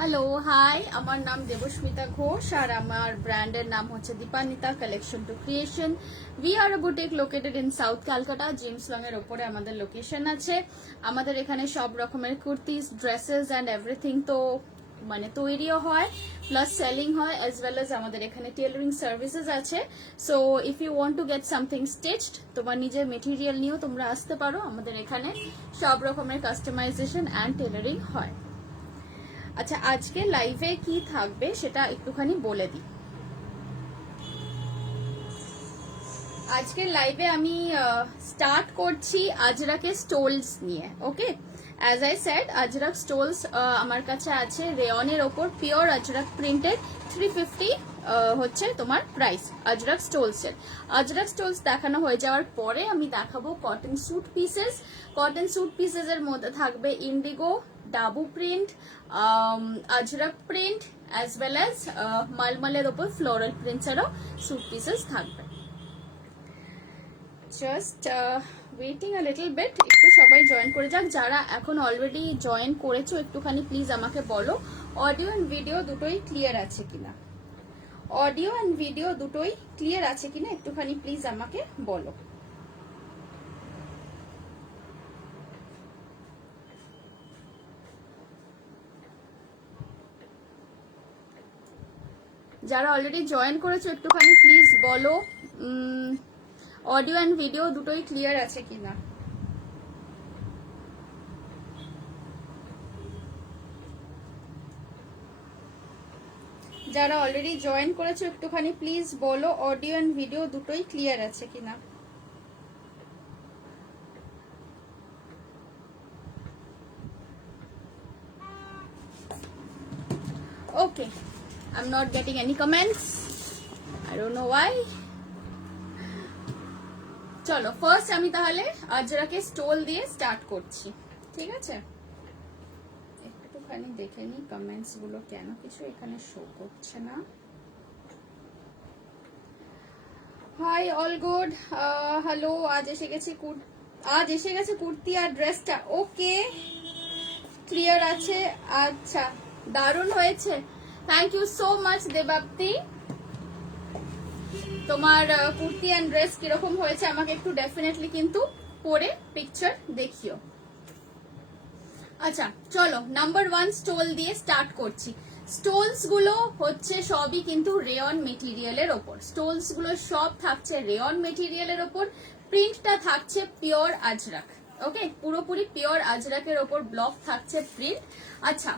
Hello hi, আমার নাম দেবস্মিতা ঘোষ আর আমার ব্র্যান্ডের নাম হচ্ছে Dipanita collection to creation. We are a boutique located in south Calcutta. James Long এর ওপরে আমাদের লোকেশন আছে। আমাদের এখানে সব রকমের কুর্তিস, ড্রেসেস অ্যান্ড এভরিথিং তো মানে তৈরিও হয়, প্লাস সেলিং হয়, অ্যাজ ওয়েল এজ আমাদের এখানে টেলারিং সার্ভিসেস আছে। So if you want to get something stitched, তোমার নিজের মেটেরিয়াল নিয়েও তোমরা আসতে পারো। আমাদের এখানে সব রকমের কাস্টমাইজেশন অ্যান্ড টেলারিং হয়। আচ্ছা, আজকে লাইভে কি থাকবে সেটা একটুখানি বলে দিই। আজকের লাইভে আমি স্টার্ট করছি আজরাকের স্টোলস নিয়ে। Okay, as I said, Ajrakh stoles আমার কাছে আছে রেয়নের ওপর, পিওর আজরাক প্রিন্টেড। 350 হচ্ছে তোমার প্রাইস আজরাক স্টোলসের। আজরাক স্টোলস দেখানো হয়ে যাওয়ার পরে আমি দেখাবো cotton suit pieces. Cotton suit পিসেসের মধ্যে থাকবে indigo, Dabu print, Ajrakh print, as well as মালমালের ওপর ফ্লোরাল প্রিন্টসেরও স্যুট পিসেস থাকবে। Just waiting a little bit, একটু সবাই জয়েন করে যাক। যারা এখন অলরেডি জয়েন করেছো একটুখানি প্লিজ আমাকে বলো অডিও অ্যান্ড ভিডিও দুটোই ক্লিয়ার আছে কিনা। অডিও অ্যান্ড ভিডিও দুটোই ক্লিয়ার আছে কিনা একটুখানি প্লিজ আমাকে বলো। যারা অলরেডি জয়েন করেছো একটুখানি প্লিজ বলো অডিও অ্যান্ড ভিডিও দুটোই ক্লিয়ার আছে কিনা। যারা অলরেডি জয়েন করেছো একটুখানি প্লিজ বলো অডিও অ্যান্ড ভিডিও দুটোই ক্লিয়ার আছে কিনা। Okay, I am not getting any comments, I don't know why. চলো ফার্স্ট আমি তাহলে আজরাকে স্টোল দিয়ে স্টার্ট করছি, ঠিক আছে? একটুখানি দেখে নি কমেন্টস গুলো কেন কিছু এখানে শো করছে না। Hi, all good, hello. আজ এসে গেছে কুর্তি আর ড্রেসটা। ওকে, ক্লিয়ার আছে। আচ্ছা, দারুণ হয়েছে, থ্যাংক ইউ সো মাচ দেবাপ্তি। তোমার কুর্তি অ্যান্ড ড্রেস কিরকম হয়েছে আমাকে একটু ডেফিনেটলি কিন্তু পরে পিকচার দেখিও। আচ্ছা চলো, নাম্বার 1 স্টোল দিয়ে স্টার্ট করছি। স্টোলস গুলো হচ্ছে সবই কিন্তু রেয়ন মেটেরিয়ালের ওপর। স্টোলস গুলো সব থাকছে রেয়ন মেটেরিয়ালের ওপর। প্রিন্টটা থাকছে পিওর আজরাক। ওকে, পুরোপুরি পিওর আজরাকের ওপর ব্লক থাকছে প্রিন্ট। আচ্ছা,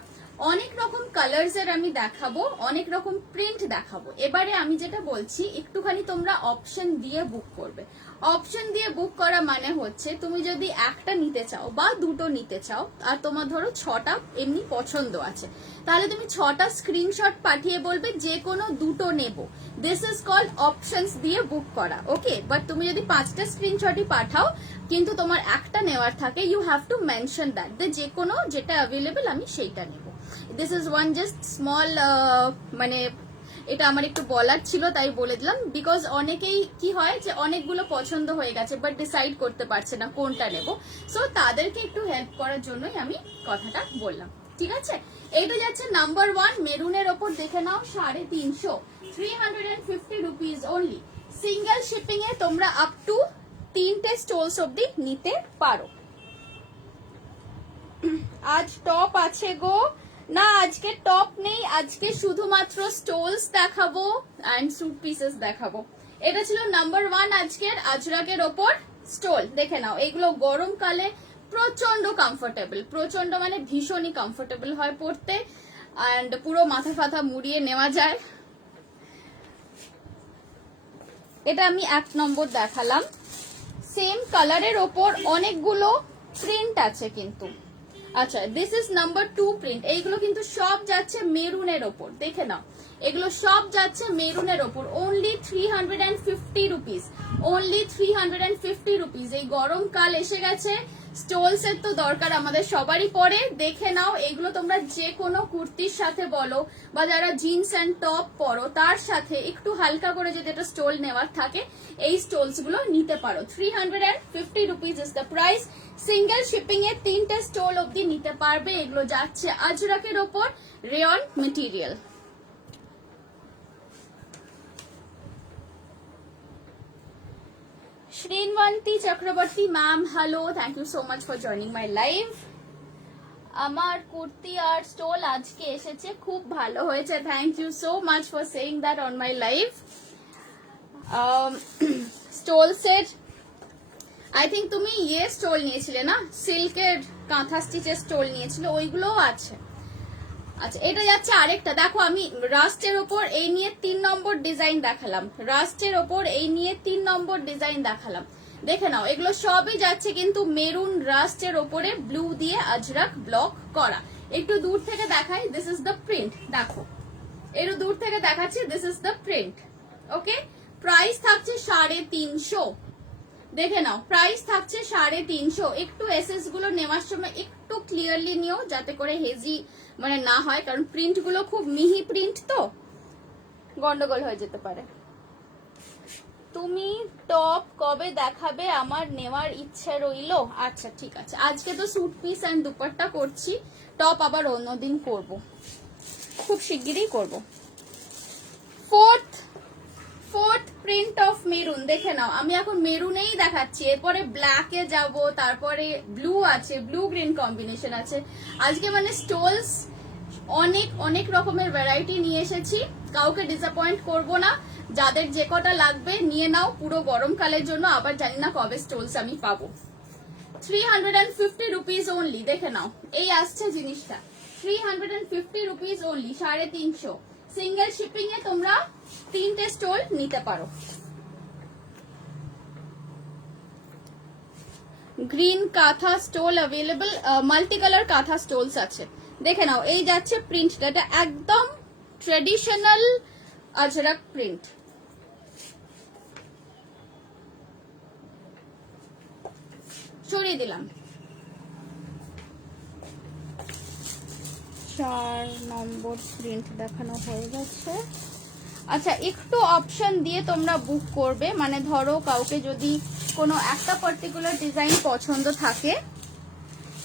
অনেক রকম কালার্স এর আমি দেখাবো, অনেক রকম প্রিন্ট দেখাবো। এবারে আমি যেটা বলছি একটুখানি তোমরা অপশন দিয়ে বুক করবে। অপশন দিয়ে বুক করা মানে হচ্ছে তুমি যদি একটা নিতে চাও বা দুটো নিতে চাও আর তোমার ধরো 6টা এমনি পছন্দ আছে, তাহলে তুমি 6টা স্ক্রিনশট পাঠিয়ে বলবে যে কোনো দুটো নেব। দিস ইজ কল্ড অপশনস দিয়ে বুক করা। ওকে, বাট তুমি যদি 5টা স্ক্রিনশটই পাঠাও কিন্তু তোমার একটা নেওয়ার থাকে, you have to mention that যে কোনো যেটা অ্যাভেলেবল আমি সেইটা নেব। This is one just small মানে এটা আমার একটু বলার ছিল তাই বলে দিলাম। বিকজ অনেকেই কি হয় যে অনেকগুলো পছন্দ হয়ে গেছে বাট ডিসাইড করতে পারছে না কোনটা নেব। সো তাদেরকে একটু হেল্প করার জন্যই আমি কথাটা বললাম, ঠিক আছে? এইটা যাচ্ছে নাম্বার 1 মেরুনের ওপর, দেখে নাও 350, 350 রুপিস অনলি। সিঙ্গেল শিপিং এ তোমরা আপ টু 3টে স্টোলস অব্দি নিতে পারো। আজ টপ আছে গো? না, আজকে টপ নেই, আজকে শুধুমাত্র স্টোলস দেখাবো অ্যান্ড স্যুট পিসেস দেখাবো। এটা ছিল নাম্বার 1 আজকের আজরাকের ওপর স্টোল। দেখে নাও, এগুলো গরমকালে প্রচন্ড কমফোর্টেবল, প্রচন্ড মানে ভীষণই কমফোর্টেবল হয় পরতে, অ্যান্ড পুরো মাথা ফাথা মুড়িয়ে নেওয়া যায়। এটা আমি 1 নম্বর দেখালাম। সেম কালারের ওপর অনেকগুলো প্রিন্ট আছে কিন্তু। আচ্ছা, দিস ইজ নাম্বার 2 প্রিন্ট। এইগুলো কিন্তু সব যাচ্ছে মেরুনের ওপর, দেখে নাও এগুলো সব যাচ্ছে মেরুনের ওপর। Only 350 rupees, only 350 rupees. এই গরমকাল এসে গেছে, স্টোলস এর তো দরকার আমাদের সবারই পরে। দেখে নাও, এগুলো তোমরা যে কোনো কুর্তির সাথে বলো বা যারা জিন্স অ্যান্ড টপ পরো তার সাথে একটু হালকা করে যদি একটা স্টোল নেওয়ার থাকে, এই স্টোলস গুলো নিতে পারো। 350 rupees is the price. Single shipping এ 3টে স্টোল অব্দি নিতে পারবে। এগুলো যাচ্ছে আজরাকের ওপর, rayon material. Srinabanti Chakraborty ma'am, hello, thank you so much for joining my live. আমার কুর্তি আর স্টোল আজকে এসেছে, খুব ভালো হয়েছে, thank you so much for saying that on my live. স্টোলসের আই থিঙ্ক তুমি স্টোল নিয়েছিলে না, সিল্কের কাঁথা স্টিচের স্টোল নিয়েছিল, ওইগুলোও আছে। আচ্ছা, এটা যাচ্ছে আরেকটা, দেখো আমি রাস্টের ওপর এই নিয়ে 3 নম্বর ডিজাইন দেখালাম, রাস্টের ওপর এই নিয়ে 3 নম্বর ডিজাইন দেখালাম, দেখে নাও। এগুলো সবই যাচ্ছে কিন্তু মেরুন রাস্টের ওপরে ব্লু দিয়ে আজরাক ব্লক করা। একটু দূর থেকে দেখাই, দিস ইজ দ্য প্রিন্ট, দেখো একটু দূর থেকে দেখাচ্ছি, this is the print. Okay, price থাকছে 350। দেখে নাও, প্রাইস থাকছে 350। একটু এসএস গুলো নেওয়ার সময় একটু ক্লিয়ারলি নিও, যাতে করে হেজি মানে না হয়, কারণ প্রিন্ট গুলো খুব মিহি প্রিন্ট, তো গন্ডগোল হয়ে যেতে পারে। তুমি টপ কবে দেখাবে? আমার নেওয়ার ইচ্ছে রইলো। আচ্ছা ঠিক আছে, আজকে তো স্যুট পিস এন্ড দুপাট্টা করছি, টপ আবার অন্যদিন করব, খুব শিগগিরই করব। ফোর্থ প্রিন্ট অফ মেরুন, দেখে নাও, আমি এখন মেরুনেই দেখাচ্ছি, এরপরে ব্ল্যাকে যাব, তারপরে ব্লু আছে, ব্লু গ্রিন কম্বিনেশন আছে। আজকে মানে স্টোলস অনেক অনেক রকমের ভ্যারাইটি নিয়ে এসেছি, কাউকে ডিসঅ্যাপয়েন্ট করব না। যাদের যে কটা লাগবে নিয়ে নাও পুরো গরমকালের জন্য, আবার জানি না কবে স্টোলস আমি পাবো। 350 রুপিস ওনলি, দেখে নাও, এই আসছে জিনিসটা 350 রুপিস ওনলি, 350। সিঙ্গেল শিপিং এ তোমরা 3টে স্টোল নিতে পারো। গ্রিন কাঁথা স্টোল অ্যাভেলেবল, মাল্টি কালার কাঁথা স্টোলস আছে, দেখে নাও। এই যাচ্ছে প্রিন্টটা, এটা একদম ট্রেডিশনাল আজরাক প্রিন্ট। সরিয়ে দিলাম। 4 নম্বর প্রিন্ট দেখানো হয়ে গেছে। আচ্ছা, একটু অপশন দিয়ে তোমরা বুক করবে, মানে ধরো কাউকে যদি কোনো একটা পার্টিকুলার ডিজাইন পছন্দ থাকে,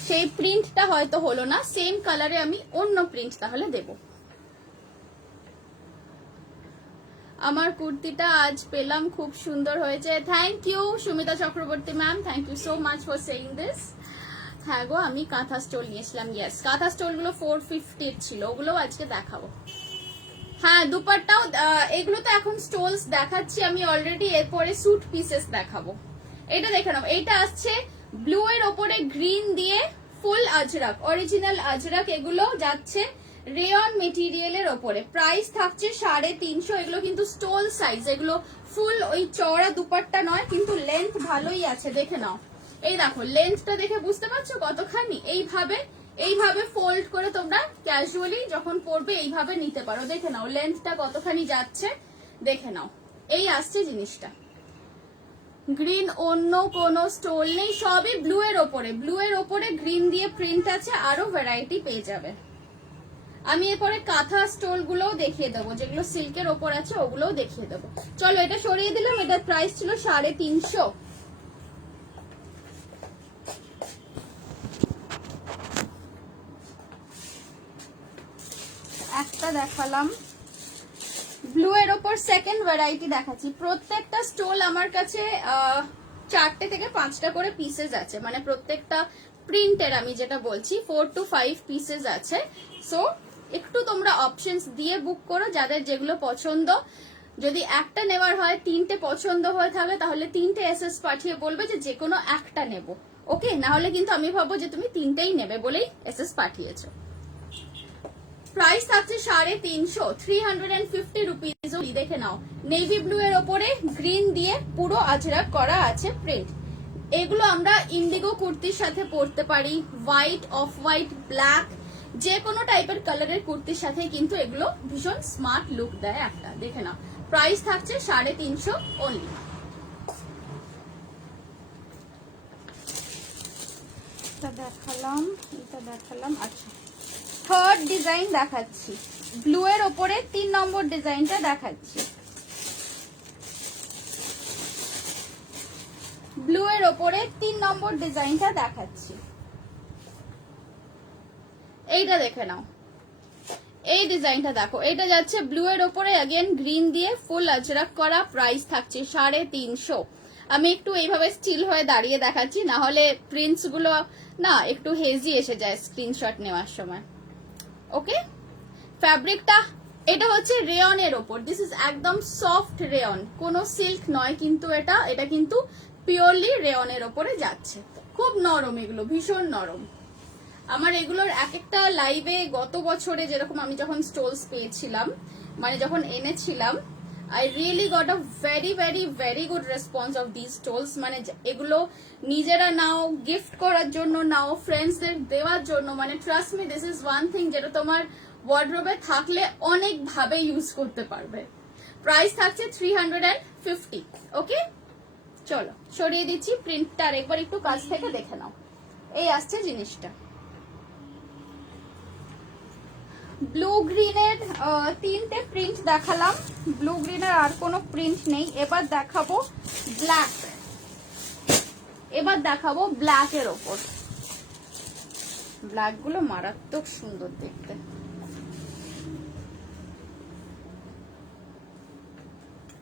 সেই প্রিন্টটা হয়তো হলো না, সেম কালারে আমি অন্য প্রিন্ট তাহলে দেব। আমার কুর্তিটা আজ পেলাম, খুব সুন্দর হয়েছে, thank you Sumita Chakraborty ma'am, thank you so much for saying this. হ্যাঁ গো, আমি কাঁথা স্টোল নিয়েছিলাম, ইয়েস, কাঁথা স্টোল গুলো 450 ছিল, ওগুলো আজকে দেখাবো। হ্যাঁ, দুপাট্টাও, এগুলো তো এখন স্টোলস দেখাচ্ছি আমি অলরেডি, এরপরে স্যুট পিসেস দেখাবো। এটা দেখে নাও, এটা আসছে ব্লু এর ওপরে গ্রিন দিয়ে ফুল আজরাক, অরিজিনাল আজরাক, এগুলো যাচ্ছে রেয়ন মেটেরিয়ালের ওপরে। প্রাইস থাকছে 350। এগুলো কিন্তু স্টোল সাইজ, এগুলো ফুল ওই চওড়া দুপাট্টা নয়, কিন্তু লেন্থ ভালোই আছে, দেখে নাও। এই দেখো, লেন্থটা দেখে বুঝতে পারছো কতখানি। এইভাবে ফোল্ড করে তোমরা ক্যাজুয়ালি যখন পরবে এইভাবে নিতে পারো, দেখে নাও লেন্থটা কতখানি যাচ্ছে, দেখে নাও। এই আসছে জিনিসটা। গ্রিন অন্য কোনো স্টোল নেই, সবই ব্লু এর ওপরে, ব্লু এর ওপরে গ্রিন দিয়ে প্রিন্ট আছে, আরো ভ্যারাইটি পেয়ে যাবে। আমি এরপরে কাঁথা স্টোল গুলোও দেখিয়ে দেবো, যেগুলো সিল্কের ওপর আছে ওগুলোও দেখিয়ে দেবো। চলো, এটা সরিয়ে দিলাম, এটার প্রাইস ছিল 350। একটা দেখালাম, ব্লু এর ওপর সেকেন্ড ভ্যারাইটি দেখাচ্ছি। প্রত্যেকটা স্টোল আমার কাছে 4টে থেকে 5টা করে পিসেস আছে, মানে প্রত্যেকটা প্রিন্টের আমি যেটা বলছি 4 to 5 পিসেস আছে। সো একটু তোমরা অপশনস দিয়ে বুক করো, যাদের যেগুলো পছন্দ। যদি একটা নেওয়ার হয়, 3টে পছন্দ হয়ে থাকে, তাহলে 3টে এসএস পাঠিয়ে বলবে যে কোনো একটা নেব, ওকে? না হলে কিন্তু আমি ভাববো যে তুমি 3টেই নেবে বলেই এসএস পাঠিয়েছো। প্রাইস থাকছে 350, 350 রুপিস। দেখে নাও, নেভি ব্লু এর ওপরে গ্রিন দিয়ে পুরো আজরাক করা আছে প্রিন্ট। এগুলো আমরা ইন্ডিগো কুর্তির সাথে পরতে পারি, হোয়াইট, অফ হোয়াইট, ব্ল্যাক, যে কোনো টাইপের কালারের কুর্তির সাথে কিন্তু এগুলো ভীষণ স্মার্ট লুক দেয় একটা। দেখে নাও, প্রাইস থাকছে 350 অনলি। এটা দেখালাম। আচ্ছা, থার্ড ডিজাইন দেখাচ্ছি, ব্লু এর ওপরে 3 নম্বর ডিজাইনটা দেখাচ্ছি। ব্লু এর ওপরে 3 নম্বর ডিজাইনটা দেখাচ্ছি। এইটা দেখে নাও, এই ডিজাইনটা দেখো, এটা যাচ্ছে ব্লু এর ওপরে अगेन গ্রিন দিয়ে ফুল আজরাক করা, প্রাইস থাকছে 350। আমি একটু এইভাবে স্টিল হয়ে দাঁড়িয়ে দেখাচ্ছি, না হলে প্রিন্টস গুলো না একটু হেজি এসে যায় স্ক্রিনশট নেওয়ার সময়। ওকে, ফ্যাব্রিকটা এটা হচ্ছে রেয়নের ওপর, দিস ইজ একদম সফট রেয়ন, কোনো সিল্ক নয় কিন্তু এটা কিন্তু পিওরলি রেয়নের ওপরে যাচ্ছে, খুব নরম, এগুলো ভীষণ নরম। আমার এগুলোর এক একটা লাইভে গত বছরে যেরকম আমি যখন স্টোলস পেয়েছিলাম, মানে যখন এনেছিলাম, I really got a very very very good response of these stoles। মানে এগুলো নিজেরা নাও, গিফট করার জন্য নাও, ফ্রেন্ডসদের দেওয়ার জন্য, মানে trust me this is one thing যেটা তোমার ওয়ার্ডরোবে থাকলে অনেক ভাবে ইউজ করতে পারবে। প্রাইস থাকছে 350। ওকে, চলো সরিয়ে দিচ্ছি প্রিন্টটা, আর একবার একটু কাছ থেকে দেখে নাও। এই আসছে জিনিসটা, ব্লু গ্রিনের 3টে প্রিন্ট দেখালাম, ব্লু গ্রিনের আর কোনো প্রিন্ট নেই। এবার দেখাবো ব্ল্যাক, ব্ল্যাকের ওপর। ব্ল্যাক গুলো মারাত্মক সুন্দর দেখতে।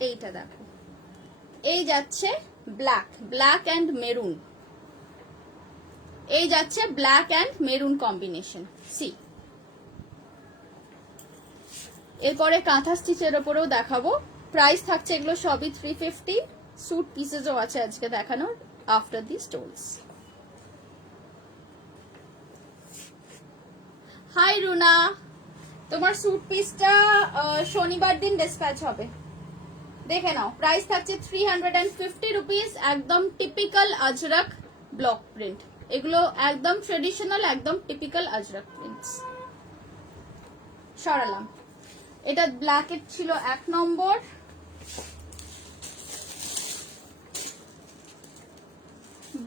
এইটা দেখো, এই যাচ্ছে ব্ল্যাক অ্যান্ড মেরুন, এই যাচ্ছে black and maroon combination. See, এরপরে কাঁথা স্টিচের ওপরেও দেখাবো, প্রাইস থাকছে এগুলো সবই 350। স্যুট পিসেসও আছে আজকে দেখানোর after the stoles. Hi Runa, তোমার স্যুট পিসটা শনিবার দিন ডিসপ্যাচ হবে, দেখে নাও। প্রাইস থাকছে 350 রুপিস, একদম টিপিক্যাল আজরাক ব্লক প্রিন্ট, এগুলো একদম ট্রেডিশনাল, একদম টিপিক্যাল আজরাক প্রিন্টস। সরালাম, এটা ব্ল্যাকের ছিল 1 নম্বর,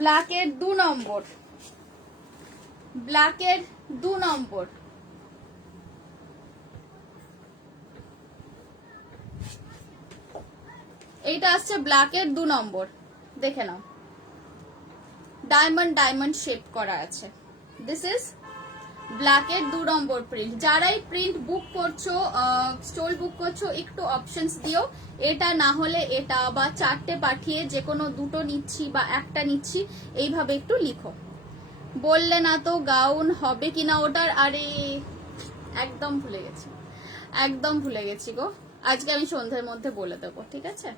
ব্ল্যাকের 2 নম্বর, ব্ল্যাকের 2 নম্বর, এইটা আসছে ব্ল্যাকের 2 নম্বর, দেখে নাও, ডায়মন্ড শেপ করা আছে। দিস ইজ ব্ল্যাকের 2 নম্বর প্রিন্ট। যারাই প্রিন্ট বুক করছো, স্টোল বুক করছো, একটু অপশনস দিও, এটা না হলে এটা, বা 4টে পাঠিয়ে যে কোনো 2টো নিচ্ছি বা 1টা নিচ্ছি, এইভাবে একটু লিখো। বললে না তো গাউন হবে কিনা ওটার, আরে একদম ভুলে গেছি গো, আজকে আমি সন্ধ্যের মধ্যে বলে দেবো, ঠিক আছে।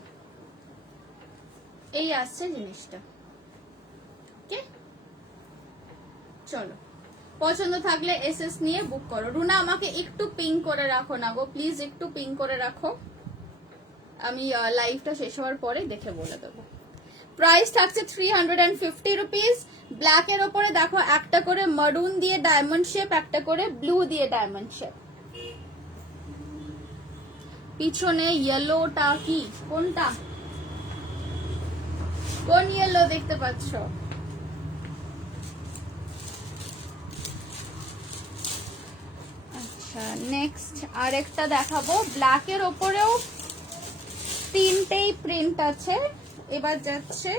এই আসছে জিনিসটা। ওকে, চলো, পছন্দ থাকলে এসএস নিয়ে বুক করো। রুনা আমাকে একটু পিং করে রাখো না গো, প্লিজ একটু পিং করে রাখো, আমি লাইভটা শেষ হওয়ার পরে দেখে বলে দেবো। প্রাইস থাকছে 350 রুপিস। ব্ল্যাকের ওপরে দেখো একটা করে মারুন দিয়ে ডায়মন্ড শেপ, একটা করে ব্লু দিয়ে ডায়মন্ড শেপ। পিছনে ইয়েলোটা কি, কোনটা, কোন ইয়েলো দেখতে পাচ্ছ? আচ্ছা, নেক্সট আরেকটা দেখাবো, ব্ল্যাকের ওপরেও 3টেই প্রিন্ট আছে। এবার যাচ্ছে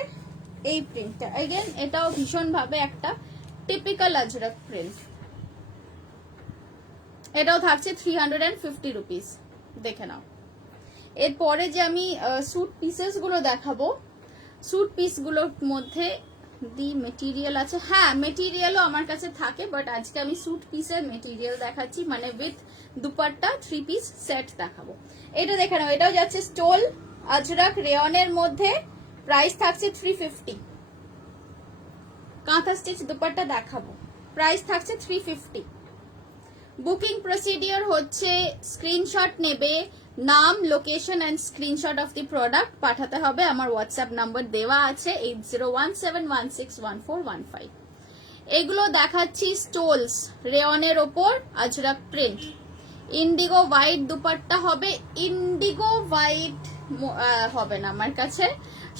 এই প্রিন্টটা, अगेन এটাও ভীষণ ভাবে একটা টিপিক্যাল আজরাক প্রিন্ট, এটাও থাকছে 350 রুপিস, দেখে নাও। এরপরে যে আমি স্যুট পিসেস গুলো দেখাবো, স্যুট পিস গুলোর মধ্যে দি মেটেরিয়াল আছে, হ্যাঁ মেটেরিয়ালও আমার কাছে থাকে, বাট আজকে আমি স্যুট পিসের মেটেরিয়াল দেখাচ্ছি, মানে উইথ দুপাট্টা 3 পিস সেট দেখাবো। এটা দেখে নাও, এটাও যাচ্ছে স্টোল আজরাক রেয়নের মধ্যে, প্রাইস থাকছে 350। কাঁথা স্টিচ দুপাট্টা দেখাবো, প্রাইস থাকছে 350। বুকিং প্রসিডিওর হচ্ছে স্ক্রিনশট নেবে, নাম, location and screenshot of the product পাঠাতে হবে, আমার হোয়াটসঅ্যাপ নাম্বার দেওয়া আছে 8017161415। এগুলো দেখাচ্ছি স্টোলস রেয়নের ওপর Ajrak print, Indigo white dupatta হবে, ইন্ডিগো হোয়াইট হবে না আমার কাছে,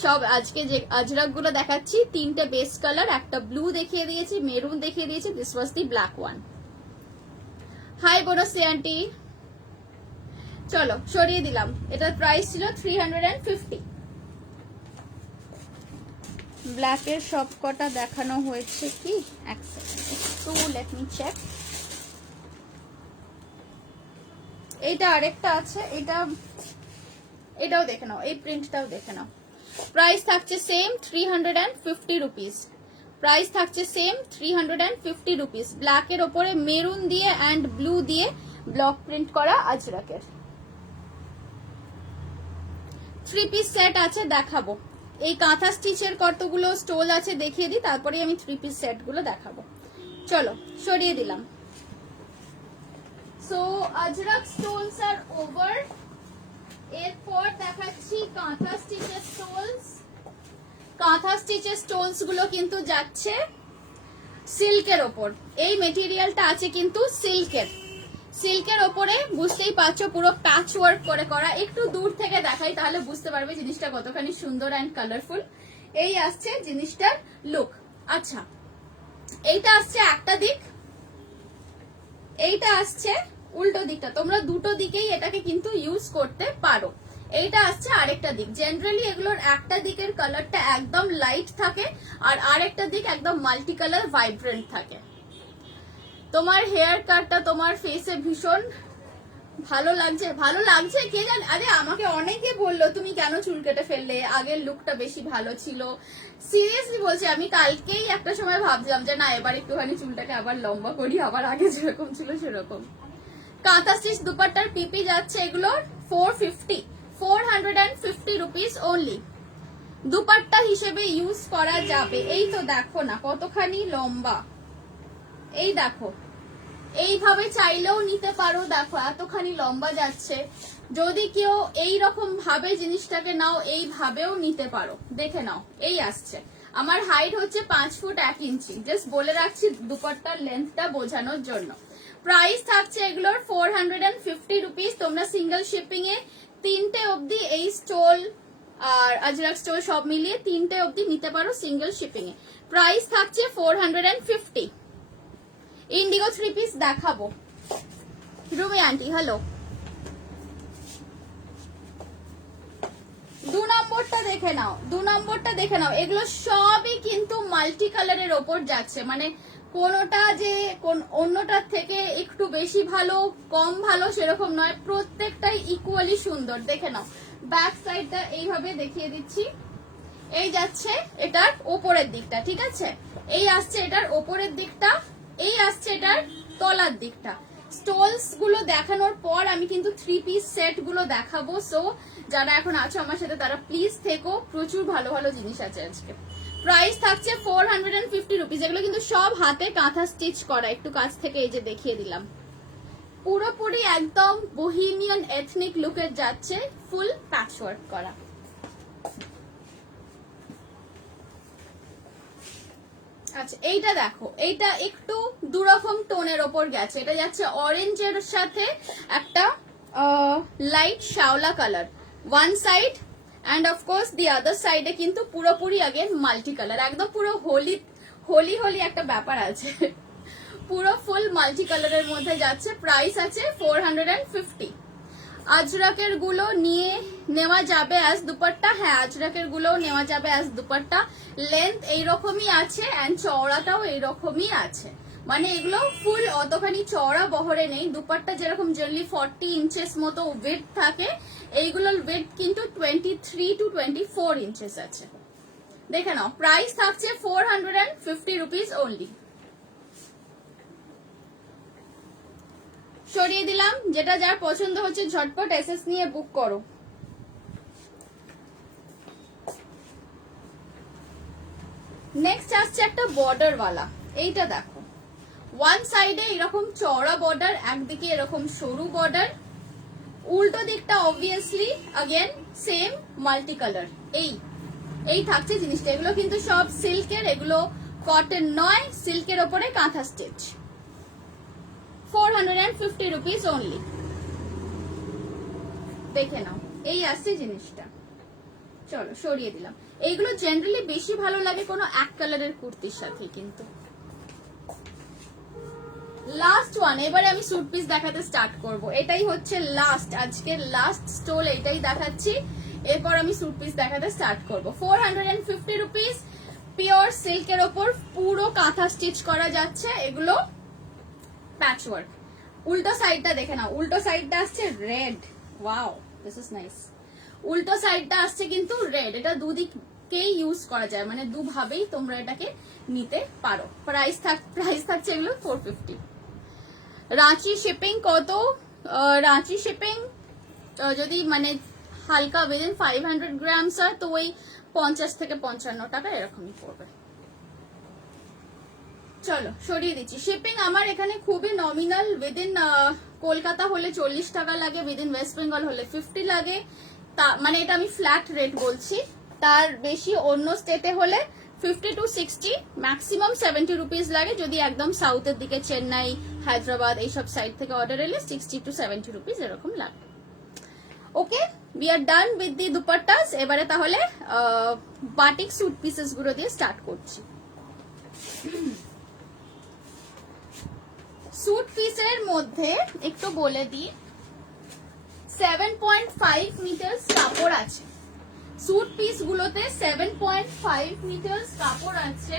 সব আজকে যে আজরাক গুলো দেখাচ্ছি 3টে বেস কালার, একটা ব্লু দেখিয়ে দিয়েছি, মেরুন দেখিয়ে দিয়েছি, this was the black one. Hi Banashree aunty, চলো সরিয়ে দিলাম, এটার প্রাইস ছিল 350। ব্ল্যাকের সব কটা দেখানো হয়েছে কি, এক সেকেন্ড একটু লেট মি চেক। এইটা আরেকটা আছে, এটাও দেখে নাও, এই প্রিন্টটাও দেখে নাও। প্রাইস থাকছে সেম 350 রুপিস, প্রাইস থাকছে সেম 350 রুপিস। ব্ল্যাকের ওপরে মেরুন দিয়ে অ্যান্ড ব্লু দিয়ে ব্লক প্রিন্ট করা আজরাকের 3 পিস সেট আছে, দেখাবো। এই কাঁথা স্টিচের কতগুলো স্টোল আছে দেখিয়ে দিই, তারপরে আমি 3 পিস সেট গুলো দেখাবো। চলো সরিয়ে দিলাম। সো আজরাক স্টোলস আর ওভার। এরপর দেখাচ্ছি কাঁথা স্টিচের স্টোলস। কাঁথা স্টিচের স্টোলস গুলো কিন্তু যাচ্ছে সিল্কের ওপর। এই মেটেরিয়ালটা আছে কিন্তু সিল্কের ওপরে, বুঝতেই পারছো পুরো প্যাচ ওয়ার্ক করে করা। একটু দূর থেকে দেখাই তাহলে বুঝতে পারবে জিনিসটা কতখানি সুন্দর অ্যান্ড কালারফুল। এই আসছে জিনিসটার লুক। আচ্ছা, এইটা আসছে একটা দিক, এইটা আসছে উল্টো দিকটা। তোমরা দুটো দিকেই এটাকে কিন্তু ইউজ করতে পারো। এইটা আসছে আরেকটা দিক। জেনারেলি এগুলোর একটা দিকের কালারটা একদম লাইট থাকে আর আরেকটা দিক একদম মাল্টি কালার ভাইব্রেন্ট থাকে। তোমার হেয়ার কাটটা তোমার ফেসে ভীষণ ভালো লাগছে কে জানে। আরে আমাকে অনেকে বললো তুমি কেন চুল কেটে ফেললে, আগের লুকটা বেশি ভালো ছিল। সিরিয়াসলি বলছি, আমি কালকেই একটা সময় ভাবছিলাম যে না এবার একটুখানি চুলটাকে আবার লম্বা করি, আবার আগে যেরকম ছিল সেরকম। কাঁথা স্টিচ দুপাট্টার পিপি যাচ্ছে এগুলোর 450 রুপিস অনলি। দুপাট্টা হিসেবে ইউজ করা যাবে। এই তো দেখো না কতখানি লম্বা, এই দেখো, এইভাবে চাইলেও নিতে পারো। দেখো এতখানি লম্বা যাচ্ছে। যদি কেউ এই রকম ভাবে জিনিসটাকে নাও, এইভাবেও নিতে পারো। দেখে নাও, এই আসছে। আমার হাইট হচ্ছে 5 ফুট 1 ইঞ্চি, জাস্ট বলে রাখছি দুপাট্টার লেন্থটা বোঝানোর জন্য। প্রাইস থাকছে এগুলোর 450 রুপিস। তোমরা সিঙ্গেল শিপিং এ 3টে অবধি এই স্টোল আর আজরাক স্টোল সব মিলিয়ে 3টে অবধি নিতে পারো সিঙ্গেল শিপিং এ। প্রাইস থাকছে 450। ইন্ডিগো 3 পিস দেখাবো। Rumi aunty hello. 2 নম্বরটা দেখে নাও। এগুলো সবই কিন্তু মাল্টি কালারের ওপর যাচ্ছে, মানে কোনোটা যে অন্যটার থেকে একটু বেশি ভালো কম ভালো সেরকম নয়, প্রত্যেকটাই ইকুয়ালি সুন্দর। দেখে নাও, ব্যাক সাইডটা এইভাবে দেখিয়ে দিচ্ছি। এই যাচ্ছে এটার ওপরের দিকটা, ঠিক আছে, এই আসছে এটার ওপরের দিকটা, এই আসছে এটার তলার দিকটা। স্টোলস গুলো দেখানোর পর আমি কিন্তু 3 পিস সেট গুলো দেখাবো। সো যারা এখন আছো আমার সাথে তারা প্লিজ থেকো, প্রচুর ভালো ভালো জিনিস আছে আজকে। প্রাইস থাকছে 450 রুপিস। এগুলো কিন্তু সব হাতে কাঁথা স্টিচ করা। একটু কাছ থেকে এই যে দেখিয়ে দিলাম, পুরোপুরি একদম বোহিমিয়ান এথনিক লুকের যাচ্ছে, ফুল প্যাচওয়ার্ক করা। আচ্ছা এইটা দেখো, এইটা একটু দুরকম টোনের ওপর গেছে। এটা যাচ্ছে অরেঞ্জের সাথে একটা লাইট শ্যাওলা colour one side, and of course the other সাইডে কিন্তু পুরোপুরি আগেন মাল্টি কালার। একদম পুরো হোলি একটা ব্যাপার আছে, পুরো ফুল মাল্টি কালারের মধ্যে যাচ্ছে। প্রাইস আছে 450। আজরাকের গুলো নেওয়া যাবে অ্যাজ দুপাট্টা। হ্যাঁ, আজরাকের গুলো নেওয়া যাবে অ্যাজ দুপাট্টা। লেন্থ এইরকমই আছে অ্যান্ড চওড়াটাও এইরকমই আছে, মানে এগুলো ফুল অতখানি চওড়া বহরে নেই। দুপাট্টা যেরকম জেনারেলি 40 ইঞ্চেস মতো ওয়েট থাকে, এইগুলোর ওয়েট কিন্তু 23 to 24 ইঞ্চেস আছে। দেখে নাও, প্রাইস থাকছে 450 রুপিস অনলি। সরিয়ে দিলাম। যেটা যার পছন্দ হচ্ছে ঝটপট এসএস নিয়ে বুক করো। নেক্সট আসছে একটা বর্ডার ওয়ালা। এইটা দেখো, ওয়ান সাইডে এরকম চওড়া বর্ডার, একদিকে এরকম সরু বর্ডার, উল্টো দিকটা obviously again same multi colour. এই থাকছে জিনিসটা। এগুলো কিন্তু সব সিল্কের, এগুলো কটন নয়, সিল্কের ওপরে কাঁথা স্টিচ। 450 rupees only. দেখে নাও, এই আসছে জিনিসটা। চলো সরিয়ে দিলাম। এইগুলো জেনারেলি বেশি ভালো লাগে কোনো এক কালারের কুর্তির সাথে। কিন্তু লাস্ট ওয়ান, এবারে আমি স্যুট পিস দেখাতে স্টার্ট করব। এটাই হচ্ছে লাস্ট, আজকের লাস্ট স্টোল এইটাই দেখাচ্ছি। এরপর আমি স্যুট পিস দেখাতে স্টার্ট করব। 450 রুপিস। পিওর সিল্কের ওপর পুরো কাঁথা স্টিচ করা যাচ্ছে, এগুলো প্যাচওয়ার্ক। উল্টো সাইডটা দেখে নাও, উল্টো সাইডটা আসছে red, wow this is nice. উল্টো সাইডটা আসছে কিন্তু রেড, এটা দুদিকেই ইউজ করা যায়, মানে দুভাবেই তোমরা এটাকে নিতে পারো। প্রাইস থাকছে এগুলো 450। রাঁচি শিপিং কত? রাঁচি শিপিং যদি মানে হালকা উইদিন 500 গ্রামস হয় তো ওই 50 থেকে 55 টাকা এরকমই পড়বে। চলো সরিয়ে দিচ্ছি। শিপিং আমার এখানে খুবই নমিনাল, উইদিন কলকাতা হলে 40 টাকা লাগে, উইদিন ওয়েস্ট বেঙ্গল হলে 50 লাগে, তা মানে এটা আমি ফ্ল্যাট রেট বলছি। তার বেশি অন্য স্টেটে হলে 50 to 60, ম্যাক্সিমাম 70 রুপিস লাগে। যদি একদম সাউথের দিকে চেন্নাই, হায়দ্রাবাদ এইসব সাইড থেকে অর্ডার এলে 60 to 70 রুপিস এরকম লাগে। Okay, we are done with the dupattas. এবারে তাহলে বাটিক স্যুট পিসেস গুলো দিয়ে স্টার্ট করছি। স্যুট পিসের মধ্যে একটু বলে দিই, 7.5 মিটার কাপড় আছে। স্যুট পিস গুলোতে 7.5 মিটার কাপড় আছে।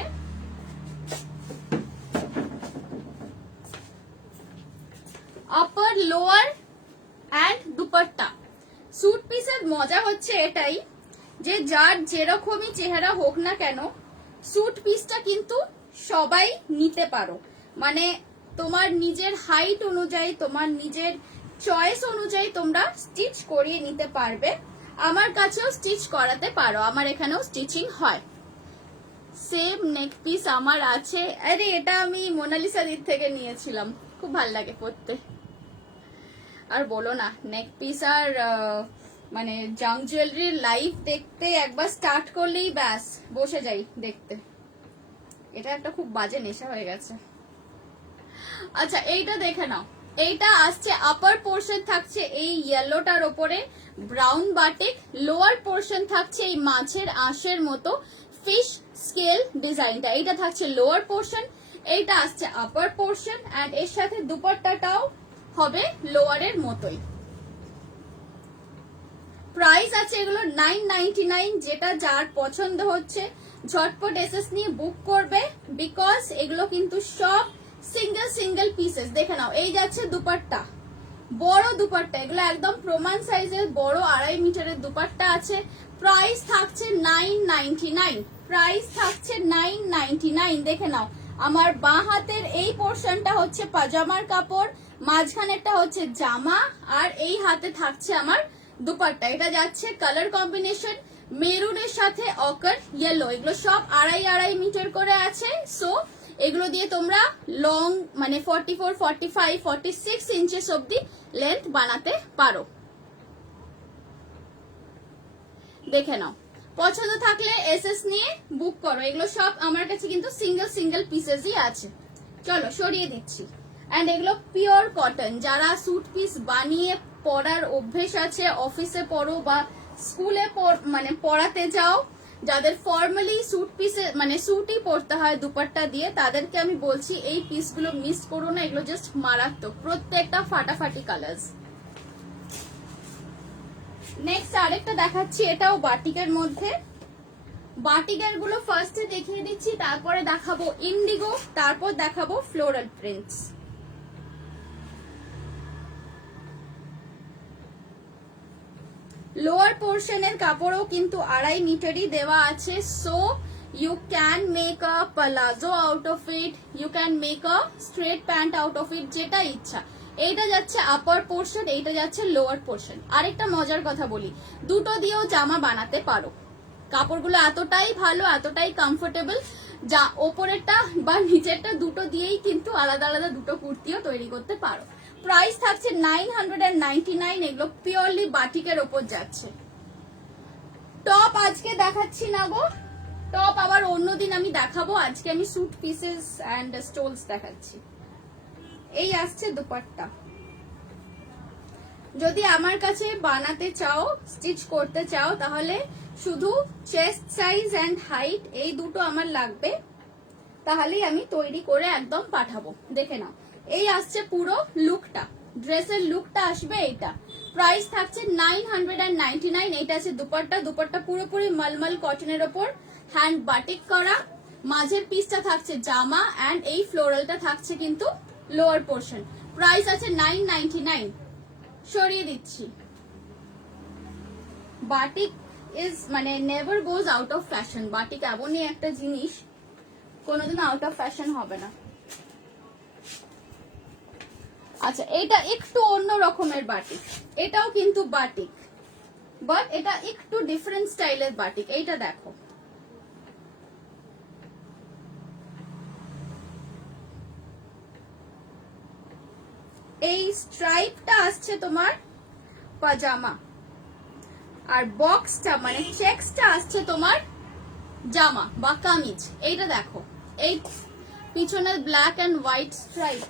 আপার, লোয়ার অ্যান্ড দুপাট্টা। স্যুট পিসের মজা হচ্ছে এটাই যে যার যেরকমই চেহারা হোক না কেন, স্যুট পিসটা কিন্তু সবাই নিতে পারো। মানে তোমার নিজের হাইট অনুযায়ী, তোমার নিজের চয়েস অনুযায়ী তোমরা স্টিচ করিয়ে নিতে পারবে। আমার কাছেও স্টিচ করাতে পারো, আমার এখানেও স্টিচিং হয়। সেম নেক পিস আমার আছে। আরে এটা আমি মোনালিসা দির থেকে নিয়েছিলাম, খুব ভাল লাগে পরতে। আর বলো না, নেক পিস আর মানে জাং জুয়েলারির লাইভ দেখতে একবার স্টার্ট করলেই ব্যাস বসে যাই দেখতে। এটা একটা খুব বাজে নেশা হয়ে গেছে। আচ্ছা এইটা দেখে নাও, এইটা আসছে আপার পোর্শন থাকছে এই ইয়েলোটার ওপরে ব্রাউন বাটিক, লোয়ার পোর্শন থাকছে এই মাছের আঁশের মতো ফিশ স্কেল ডিজাইনটা, এইটা থাকছে লোয়ার পোর্শন, এইটা আসছে আপার পোর্শন, এন্ড এর সাথে দুপাট্টাটাও হবে লোয়ারের মতোই। প্রাইস আছে এগুলো 999। যেটা যার পছন্দ হচ্ছে ঝটপট এসএস নিয়ে বুক করবে, বিকজ এগুলো কিন্তু সব সিঙ্গেল সিঙ্গেল পিসেস। দেখে নাও, এই যাচ্ছে দুপাট্টা, বড় দুপাট্টা, এগুলো একদম প্রমাণ সাইজের বড় 2.5 মিটারের দুপাট্টা আছে। প্রাইস থাকছে 999, প্রাইস থাকছে 999। দেখে নাও, আমার বাঁ হাতের এই পোর্শনটা হচ্ছে পাজামার কাপড়, মাঝখানেরটা হচ্ছে জামা, আর এই হাতে থাকছে আমার দুপাট্টা। এটা যাচ্ছে কালার কম্বিনেশন মেরুনের সাথে অকার ইয়েলো, এগুলো সব 2.5 মিটার করে আছে। সো এগুলো দিয়ে তোমরা লং মানে 44, 45, 46 ইঞ্চেস অব্দি লেন্থ বানাতে পারো। দেখে নাও, পছন্দ থাকলে এসএস নিয়ে বুক করো। এগুলো সব আমার কাছে কিন্তু সিঙ্গেল সিঙ্গেল পিসেসই আছে। চলো সরিয়ে দিচ্ছি। এন্ড এগুলো পিওর কটন। যারা স্যুট পিস বানিয়ে পরার অভ্যেস আছে, অফিসে পরো বা স্কুলে মানে পড়াতে যাও, যাদের ফর্মালি স্যুট পিসে মানে স্যুটই পরতে হয় দুপাট্টা দিয়ে, তাদেরকে আমি বলছি এই পিসগুলো মিস করো না। এগুলো জাস্ট মারাত্মক, প্রত্যেকটা ফাটাফাটি কালার্স। নেক্সট আরেকটা দেখাচ্ছি, এটাও বাটিকের মধ্যে। বাটিকের গুলো ফার্স্টে দেখিয়ে দিচ্ছি, তারপরে দেখাবো ইন্ডিগো, তারপর দেখাবো ফ্লোরাল প্রিন্টস। লোয়ার পোর্শনের কাপড়ও কিন্তু 2.5 মিটারই দেওয়া আছে। So you can make a palazzo out of it, you can make a straight pant out of it, যেটা ইচ্ছা। এইটা যাচ্ছে আপার পোর্শন, এইটা যাচ্ছে লোয়ার পোর্শন। আরেকটা মজার কথা বলি, দুটো দিয়েও জামা বানাতে পারো। কাপড়গুলো এতটাই ভালো, এতটাই কমফোর্টেবল, যা ওপরেরটা বা নিচেরটা দুটো দিয়েই কিন্তু আলাদা আলাদা দুটো কুর্তিও তৈরি করতে পারো। প্রাইস থাকছে 999। এগুলো পিওরলি বাটিকের ওপর যাচ্ছে। টপ আজকে দেখাচ্ছি না গো, টপ আবার অন্যদিন আমি দেখাবো। আজকে আমি স্যুট পিসেস এন্ড স্টোলস দেখাচ্ছি। এই আসছে দুপাট্টা। যদি আমার কাছে বানাতে চাও, স্টিচ করতে চাও, তাহলে শুধু চেস্ট সাইজ এন্ড হাইট এই দুটো আমার লাগবে, তাহলেই আমি তৈরি করে একদম পাঠাবো। দেখে নাও, এই আসছে পুরো লুকটা, ড্রেসের লুকটা আসবে এইটা। প্রাইস থাকছে 999। এইটা আছে দুপাট্টা, দুপাট্টা পুরোপুরি মলমল কটনের ওপর হ্যান্ড বাটিক করা, মাঝের পিসটা থাকছে জামা অ্যান্ড এই ফ্লোরালটা থাকছে কিন্তু লোয়ার পোর্শন। প্রাইস আছে 999। সরিয়ে দিচ্ছি। বাটিক ইজ মানে never goes out of fashion. Batik এমনই একটা জিনিস, কোনোদিন আউট অফ ফ্যাশন হবে না। আচ্ছা, এটা একটু অন্য রকমের বাটিক, এটাও কিন্তু বাটিক, বাট এটা একটু ডিফারেন্ট স্টাইলের বাটিক। এইটা দেখো, এই স্ট্রাইপটা আসছে তোমার পাজামা, আর বক্সটা মানে চেকসটা আসছে তোমার জামা বা কামিজ। এইটা দেখো, এই পিছনে ব্ল্যাক এন্ড হোয়াইট স্ট্রাইপ,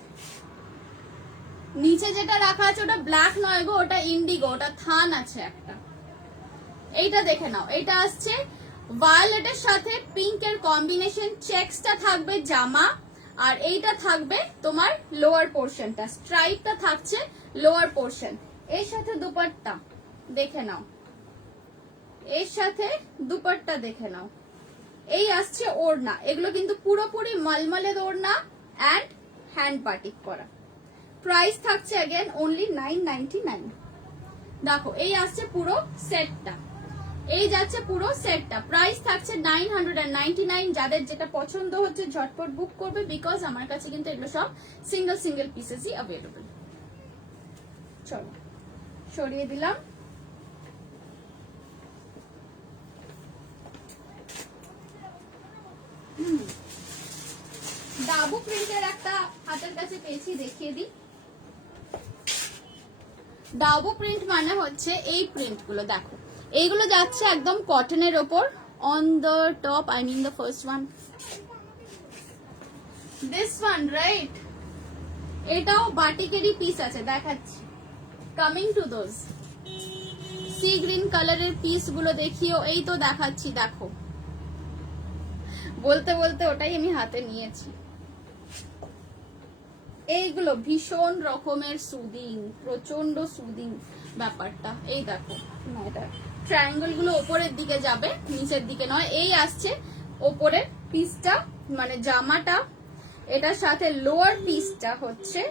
নিচে যেটা রাখা আছে ওটা ব্ল্যাক নয় গো, ওটা ইন্ডিগো, ওটা থান আছে একটা। এইটা দেখে নাও, এটা আসছে ভায়োলেটের সাথে পিঙ্কের কম্বিনেশন, চেকসটা থাকবে জামা, আর এইটা থাকবে তোমার লোয়ার পোর্শনটা, স্ট্রাইপটা থাকছে লোয়ার পোর্শন। এর সাথে দুপাট্টা দেখে নাও, এর সাথে দুপাট্টা দেখে নাও। এই আসছে ওড়না, এগুলো কিন্তু পুরোপুরি মলমলের ওড়না অ্যান্ড হ্যান্ড বাটিক করা। প্রাইস থাকছে अगेन অনলি 999। দেখো, এই আসছে পুরো সেটটা, এই যাচ্ছে পুরো সেটটা, প্রাইস থাকছে 999। যাদের যেটা পছন্দ হচ্ছে ঝটপট বুক করবে, বিকজ আমার কাছে কিন্তু এগুলো সব সিঙ্গেল সিঙ্গেল পিসেসই অ্যাভেলেবল। চলো সরিয়ে দিলাম। ডাবু প্রিন্টের একটা হাতের কাছে পেয়েছি, দেখিয়ে দিই। ডাবু প্রিন্ট মানে হচ্ছে এই প্রিন্ট গুলো দেখো, এইগুলো যাচ্ছে একদম কটনের ওপর। On the top, I mean the first one, this one right, এটাও বাটিকেরই পিস আছে, দেখাচ্ছি। Coming to those sea green কালারের পিস গুলো দেখিও, এই তো দেখাচ্ছি। দেখো, বলতে বলতে ওটাই আমি হাতে নিয়েছি। এইগুলো ভীষণ রকমের সুদিং, প্রচন্ড সুদিং ব্যাপারটা। এই দেখো, এটা ট্রায়াঙ্গেল গুলো ওপরের দিকে যাবে, নিচের দিকে নয়। এই আসছে ওপরের পিসটা মানে জামাটা, এটার সাথে লোয়ার পিসটা হচ্ছে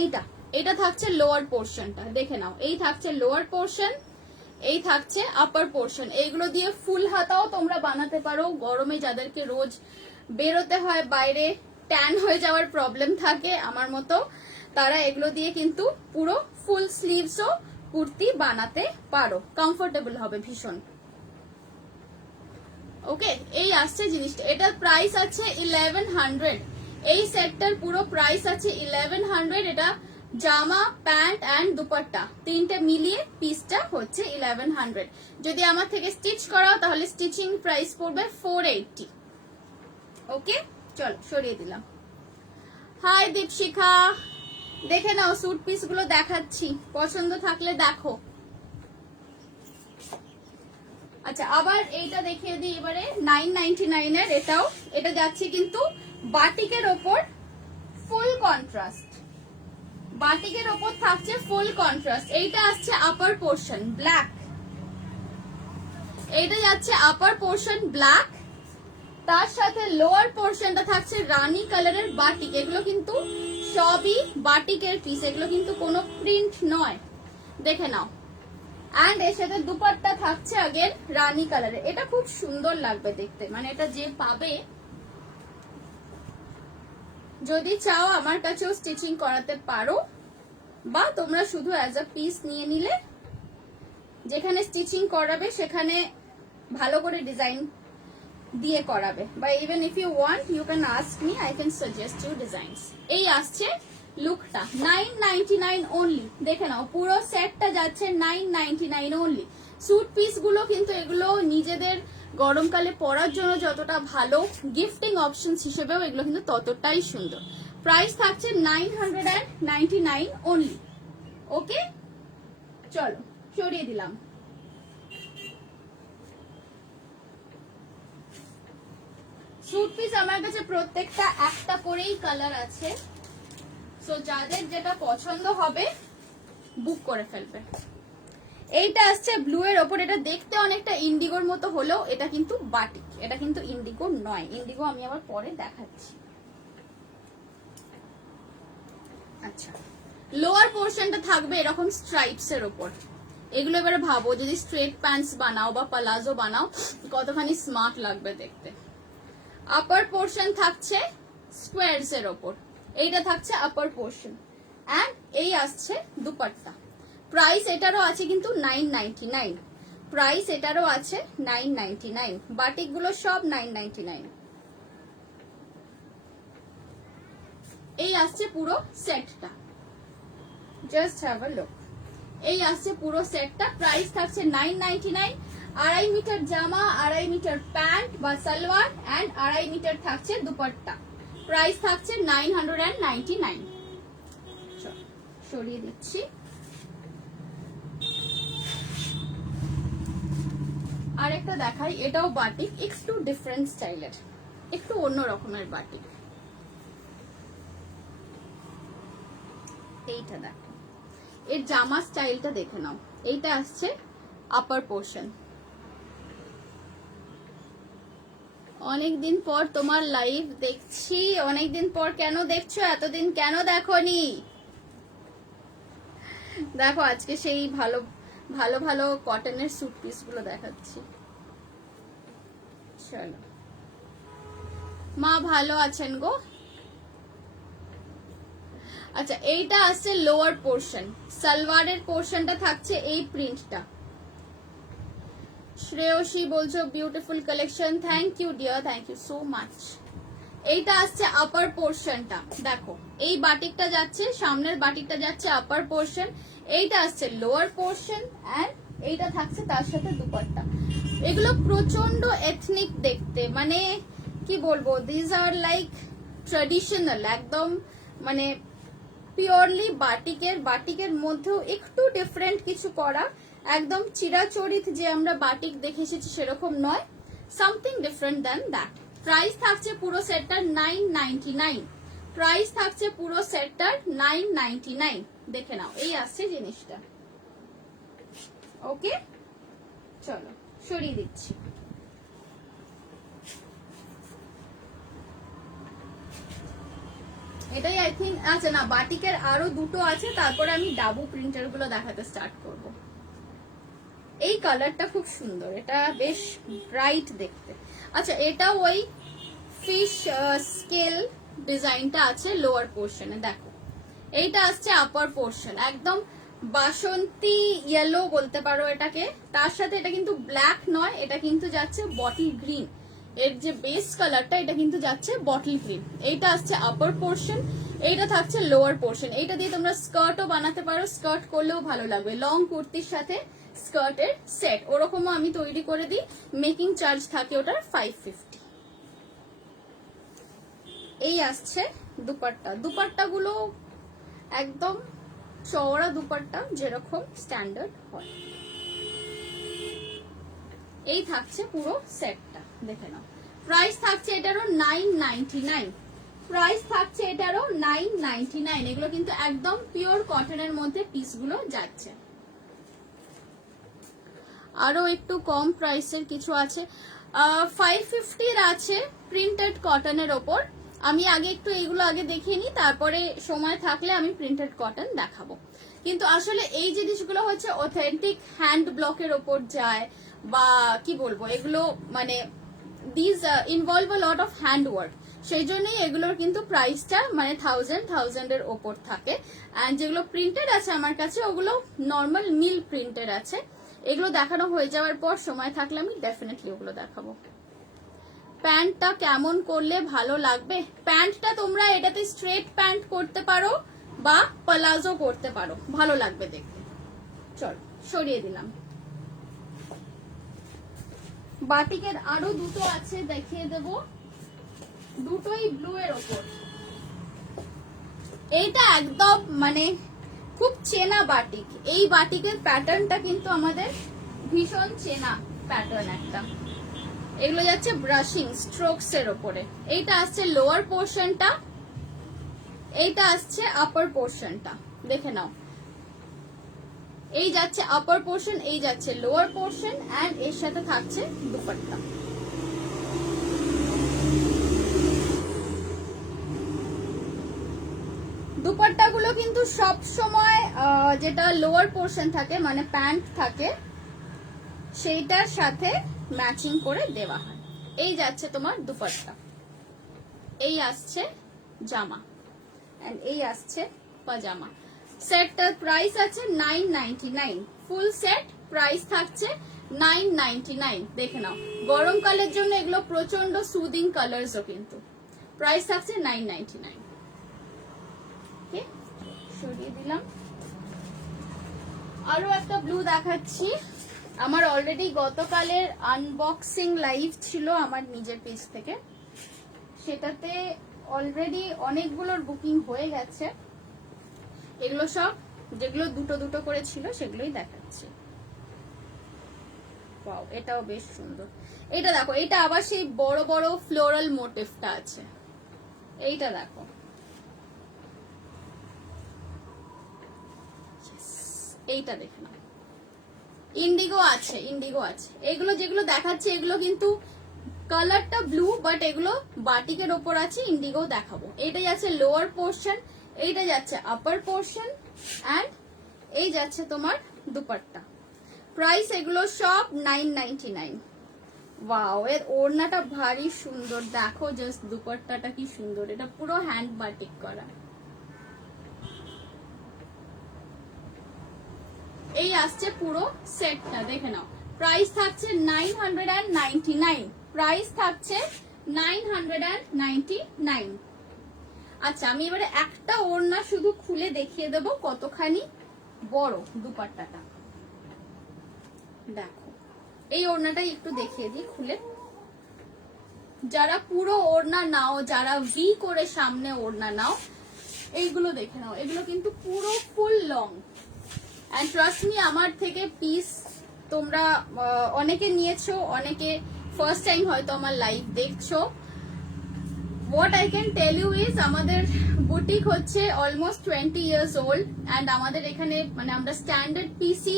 এইটা, এটা থাকছে লোয়ার পোর্শনটা, দেখে নাও। এই থাকছে লোয়ার পোর্শন, এই থাকছে আপার পোর্শন। এইগুলো দিয়ে ফুল হাতাও তোমরা বানাতে পারো। গরমে যাদেরকে রোজ বেরোতে হয় বাইরে, ট্যান হয়ে যাওয়ার প্রবলেম থাকে আমার মতো, তারা এগুলো দিয়ে কিন্তু পুরো ফুল স্লিভসও কুর্তি বানাতে পারো, কমফোর্টেবল হবে ভীষণ। ওকে, এই আসছে জিনিসটা, এটার প্রাইস আছে 1100। এই সেটটার পুরো প্রাইস আছে 1100। এটা জামা, প্যান্ট অ্যান্ড দুপাট্টা তিনটে মিলিয়ে পিসটা হচ্ছে 1100। যদি আমার থেকে স্টিচ করাও তাহলে স্টিচিং প্রাইস পড়বে 480। ওকে, চলো সরিয়ে দিলাম। হাই দীপশিখা, দেখে নাও স্যুট পিস গুলো দেখাচ্ছি, পছন্দ থাকলে দেখো। আচ্ছা, আবার এইটা দেখিয়ে দিই এবারে 999 এর। এটাও, এটা যাচ্ছে কিন্তু বাটিকের ওপর ফুল কন্ট্রাস্ট, বাটিকের ওপর থাকছে ফুল কন্ট্রাস্ট। এইটা আসছে আপার পোর্শন ব্ল্যাক, এইটা যাচ্ছে আপার পোর্শন ব্ল্যাক, তার সাথে লোয়ার পোর্শনটা থাকছে রানী কালারের বাটিক। এগুলো কিন্তু সবই বাটিকের পিস, এগুলো কিন্তু কোনো প্রিন্ট নয়, দেখে নাও। অ্যান্ড এর সাথে দুপাট্টা থাকছে अगेन রানী কালারের। এটা খুব সুন্দর লাগবে দেখতে, মানে এটা যে পাবে, যদি চাও আমার কাছেও স্টিচিং করাতে পারো, বা তোমরা শুধু অ্যাজ আ পিস নিয়ে নিলে, যেখানে স্টিচিং করাবে সেখানে ভালো করে ডিজাইন দিয়ে করাবে, বা even if you want you can ask me, I can suggest you designs. এই আসছে লুকটা 999 অনলি, দেখে নাও পুরো সেটটা যাচ্ছে 999 অনলি। স্যুট পিস গুলো কিন্তু এগুলো নিজেদের গরমকালে পরার জন্য যতটা ভালো, গিফটিং অপশনস হিসেবেও এগুলো কিন্তু ততটাই সুন্দর। প্রাইস থাকছে 999 অনলি। ওকে, চলো সরিয়ে দিলাম। স্যুট পিস আমার কাছে প্রত্যেকটা একটা করেই কালার আছে, সো যাদের যেটা পছন্দ হবে বুক করে ফেলবে। এইটা আসছে ব্লু এর ওপর, এটা দেখতে অনেকটা ইন্ডিগোর মতো হলেও এটা কিন্তু বাটিক, এটা কিন্তু ইন্ডিগো নয়। ইন্ডিগো আমি আবার পরে দেখাচ্ছি। আচ্ছা, লোয়ার পোর্শনটা থাকবে এরকম স্ট্রাইপস এর ওপর। এগুলো এবারে ভাবো যদি স্ট্রেট প্যান্টস বানাও বা পালাজো বানাও কতখানি স্মার্ট লাগবে দেখতে। আপার পোর্শন থাকছে স্কোয়ারস এর ওপর, এইটা থাকছে আপার পোর্শন, এন্ড এই আসছে দুপাট্টা। প্রাইস এটারও আছে কিন্তু 999, প্রাইস এটারও আছে 999। বাটিক গুলো সব 999। এই আসছে পুরো সেটটা, জাস্ট হ্যাভ আ লুক। এই আসছে পুরো সেটটা, প্রাইস থাকছে 999। 2.5 মিটার জামা, 2.5 মিটার প্যান্ট বা সালোয়ার এন্ড 2.5 মিটার থাকছে দুপাট্টা। প্রাইস থাকছে 999। সরিয়ে দিচ্ছি। আরেকটা দেখাই, এটাও বাটিক, একটু ডিফারেন্ট স্টাইলের, একটু অন্য রকমের বাটিক। এইটা দেখো, এর জামা স্টাইলটা দেখে নাও। এইটা আসছে আপার পোর্শন। অনেকদিন পর তোমার লাইভ দেখছি, অনেকদিন পর কেন দেখছো, এতদিন কেন দেখোনি? দেখো আজকে সেই ভালো ভালো ভালো কটনের স্যুট পিস গুলো দেখাচ্ছি। চলো, মা ভালো আছেন গো। আচ্ছা, এইটা আসছে লোয়ার পোর্শন, সালোয়ারের পোর্শনটা থাকছে এই প্রিন্টটা। শ্রেয়সী বলছো beautiful collection, thank you dear, thank you so much. এইটা আসছে আপার পোর্শনটা, দেখো এই বাটিকটা যাচ্ছে, সামনের বাটিকটা যাচ্ছে আপার পোর্শন, এইটা আসছে লোয়ার পোর্শন এন্ড এইটা থাকছে তার সাথে দুপাট্টা। এগুলো প্রচন্ড এথনিক দেখতে, মানে কি বলবো, দিস আর লাইক ট্রেডিশনাল একদম, মানে পিওরলি বাটিকের মধ্যেও একটু ডিফারেন্ট কিছু করা, একদম চিরাচরিত যে আমরা বাটিক দেখে এসেছি সেরকম নয়, something different than that. Price থাকছে পুরো সেটটার 999, প্রাইস থাকছে পুরো সেটটার 999। দেখে নাও, এই আসছে জিনিসটা। ওকে, চলো সরিয়ে দিচ্ছি। এটাই আই থিঙ্ক, আচ্ছা না বাটিকের আরো দুটো আছে, তারপরে আমি ডাবু প্রিন্টার গুলো দেখাতে স্টার্ট করব। এই কালারটা খুব সুন্দর, এটা বেশ ব্রাইট দেখতে। আচ্ছা, এটা ওই ফিশ স্কেল ডিজাইনটা আছে লোয়ার পোর্শনে, দেখো এইটা আসছে আপার পোর্শন, একদম বাসন্তী ইয়েলো বলতে পারো এটাকে। তার সাথে এটা কিন্তু ব্ল্যাক নয়, এটা কিন্তু যাচ্ছে বটল গ্রিন, এর যে বেস কালারটা এটা কিন্তু যাচ্ছে বটল গ্রিন। এইটা আসছে আপার পোর্শন, এইটা থাকছে লোয়ার পোর্শন। এইটা দিয়ে তোমরা স্কার্টও বানাতে পারো, স্কার্ট করলেও ভালো লাগবে, লং কুর্তির সাথে স্কার্টের সেট ওরকমও আমি তৈরি করে দিই। মেকিং চার্জ থাকে ওটার 550। এই আসছে দুপাট্টা, দুপাট্টাগুলো একদম চওড়া দুপাট্টা যেরকম স্ট্যান্ডার্ড হয়। এই থাকছে পুরো সেটটা, দেখে নাও। প্রাইস থাকছে এটারও 999, প্রাইস থাকছে এটারও 999। এগুলো কিন্তু একদম পিওর কটনের মধ্যে পিসগুলো যাচ্ছে। আরো একটু কম প্রাইসের কিছু আছে, 550 আছে প্রিন্টেড কটনের ওপর। আমি আগে একটু এইগুলো আগে দেখিয়ে নিই, তারপরে সময় থাকলে আমি প্রিন্টেড কটন দেখাবো। কিন্তু আসলে এই জিনিসগুলো হচ্ছে অথেন্টিক হ্যান্ড ব্লকের ওপর যায়, বা কি বলবো, এগুলো মানে this involve a lot of hand work, সেই জন্যই এগুলোর কিন্তু প্রাইসটা মানে 1000 এর ওপর থাকে। অ্যান্ড যেগুলো প্রিন্টেড আছে আমার কাছে ওগুলো নর্মাল মিল প্রিন্টেড আছে। এগুলো দেখানো হয়ে যাওয়ার পর সময় থাকলে আমি ডেফিনেটলি ওগুলো দেখাবো। প্যান্টটা কেমন করলে ভালো লাগবে? প্যান্টটা তোমরা এটাতে স্ট্রেট প্যান্ট করতে পারো বা প্লাজো করতে পারো, ভালো লাগবে দেখতে। চল সরিয়ে দিলাম। বাটিকের আরো দুটো আছে, দেখিয়ে দেব, দুটোই ব্লু এর ওপর। এইটা একদম মানে খুব চেনা বাটিক, এই বাটিকের প্যাটার্নটা কিন্তু আমাদের ভীষণ চেনা প্যাটার্ন একটা। এগুলো যাচ্ছে ব্রাশিং স্ট্রোকস এর ওপরে। এইটা আসছে লোয়ার পোর্শনটা, এইটা আসছে আপার পোর্শনটা, দেখে নাও। এই যাচ্ছে আপার পোর্শন, এই যাচ্ছে লোয়ার পোর্শন, এন্ড এর সাথে থাকছে দুপাট্টা। দুপাট্টাগুলো কিন্তু সব সময় যেটা লোয়ার পোর্শন থাকে মানে প্যান্ট থাকে সেইটার সাথে ম্যাচিং করে দেওয়া হয়। এই যাচ্ছে তোমার দুপাট্টা, এই আসছে জামা, এন্ড এই আসছে পাজামা। সেটটার প্রাইস আছে 999, ফুল সেট প্রাইস থাকছে 999। দেখে নাও, গরমকালের জন্য এগুলো প্রচন্ড সুদিং কালারসও, কিন্তু প্রাইস থাকছে 999। ওকে, সরিয়ে দিলাম। আরো একটা ব্লু দেখাচ্ছি। আমার অলরেডি গতকালের আনবক্সিং লাইভ ছিল আমার নিজের পেজ থেকে, সেটাতে অলরেডি অনেকগুলোর বুকিং হয়ে গেছে। এগুলো সব যেগুলো দুটো দুটো করে ছিল সেগুলোই দেখাচ্ছি। ওয়াও, এটাও বেশ সুন্দর। এটা দেখো, এটা আবার সেই বড় বড় ফ্লোরাল মোটিভটা আছে। এইটা দেখো, এইটা দেখে নাও, ইন্ডিগো আছে, ইন্ডিগো আছে। এগুলো যেগুলো দেখাচ্ছে এগুলো কিন্তু কালারটা ব্লু, বাট এগুলো বাটিকের ওপর আছে, ইন্ডিগো দেখাবো। এইটা যাচ্ছে লোয়ার পোর্শন, এইটা যাচ্ছে আপার পোর্শন, এন্ড এই যাচ্ছে তোমার দুপাট্টা। প্রাইস এগুলো সব 999। ওয়াও, এর ওড়নাটা ভারী সুন্দর, দেখো জাস্ট দুপাট্টাটা কি সুন্দর, এটা পুরো হ্যান্ড বাটিক করা। এই আসছে পুরো সেটটা, দেখে নাও। প্রাইস থাকছে 999, প্রাইস থাকছে 999। আচ্ছা, আমি এবারে একটা ওড়না শুধু খুলে দেখিয়ে দেব কতখানি বড় দুপাট্টাটা। দেখো, এই ওড়নাটাই একটু দেখিয়ে দিই খুলে। যারা পুরো ওড়না নাও, যারা ভি করে সামনে ওড়না নাও, এইগুলো দেখে নাও, এগুলো কিন্তু পুরো full long. And trust me, আমার থেকে পিস তোমরা অনেকে নিয়েছো, অনেকে ফার্স্ট টাইম হয়তো আমার লাইভ দেখছো। What I can tell you is, আমাদের বুটিক হচ্ছে অলমোস্ট 20 ইয়ার্স ওল্ড, এন্ড আমাদের এখানে মানে আমরা স্ট্যান্ডার্ড পিসি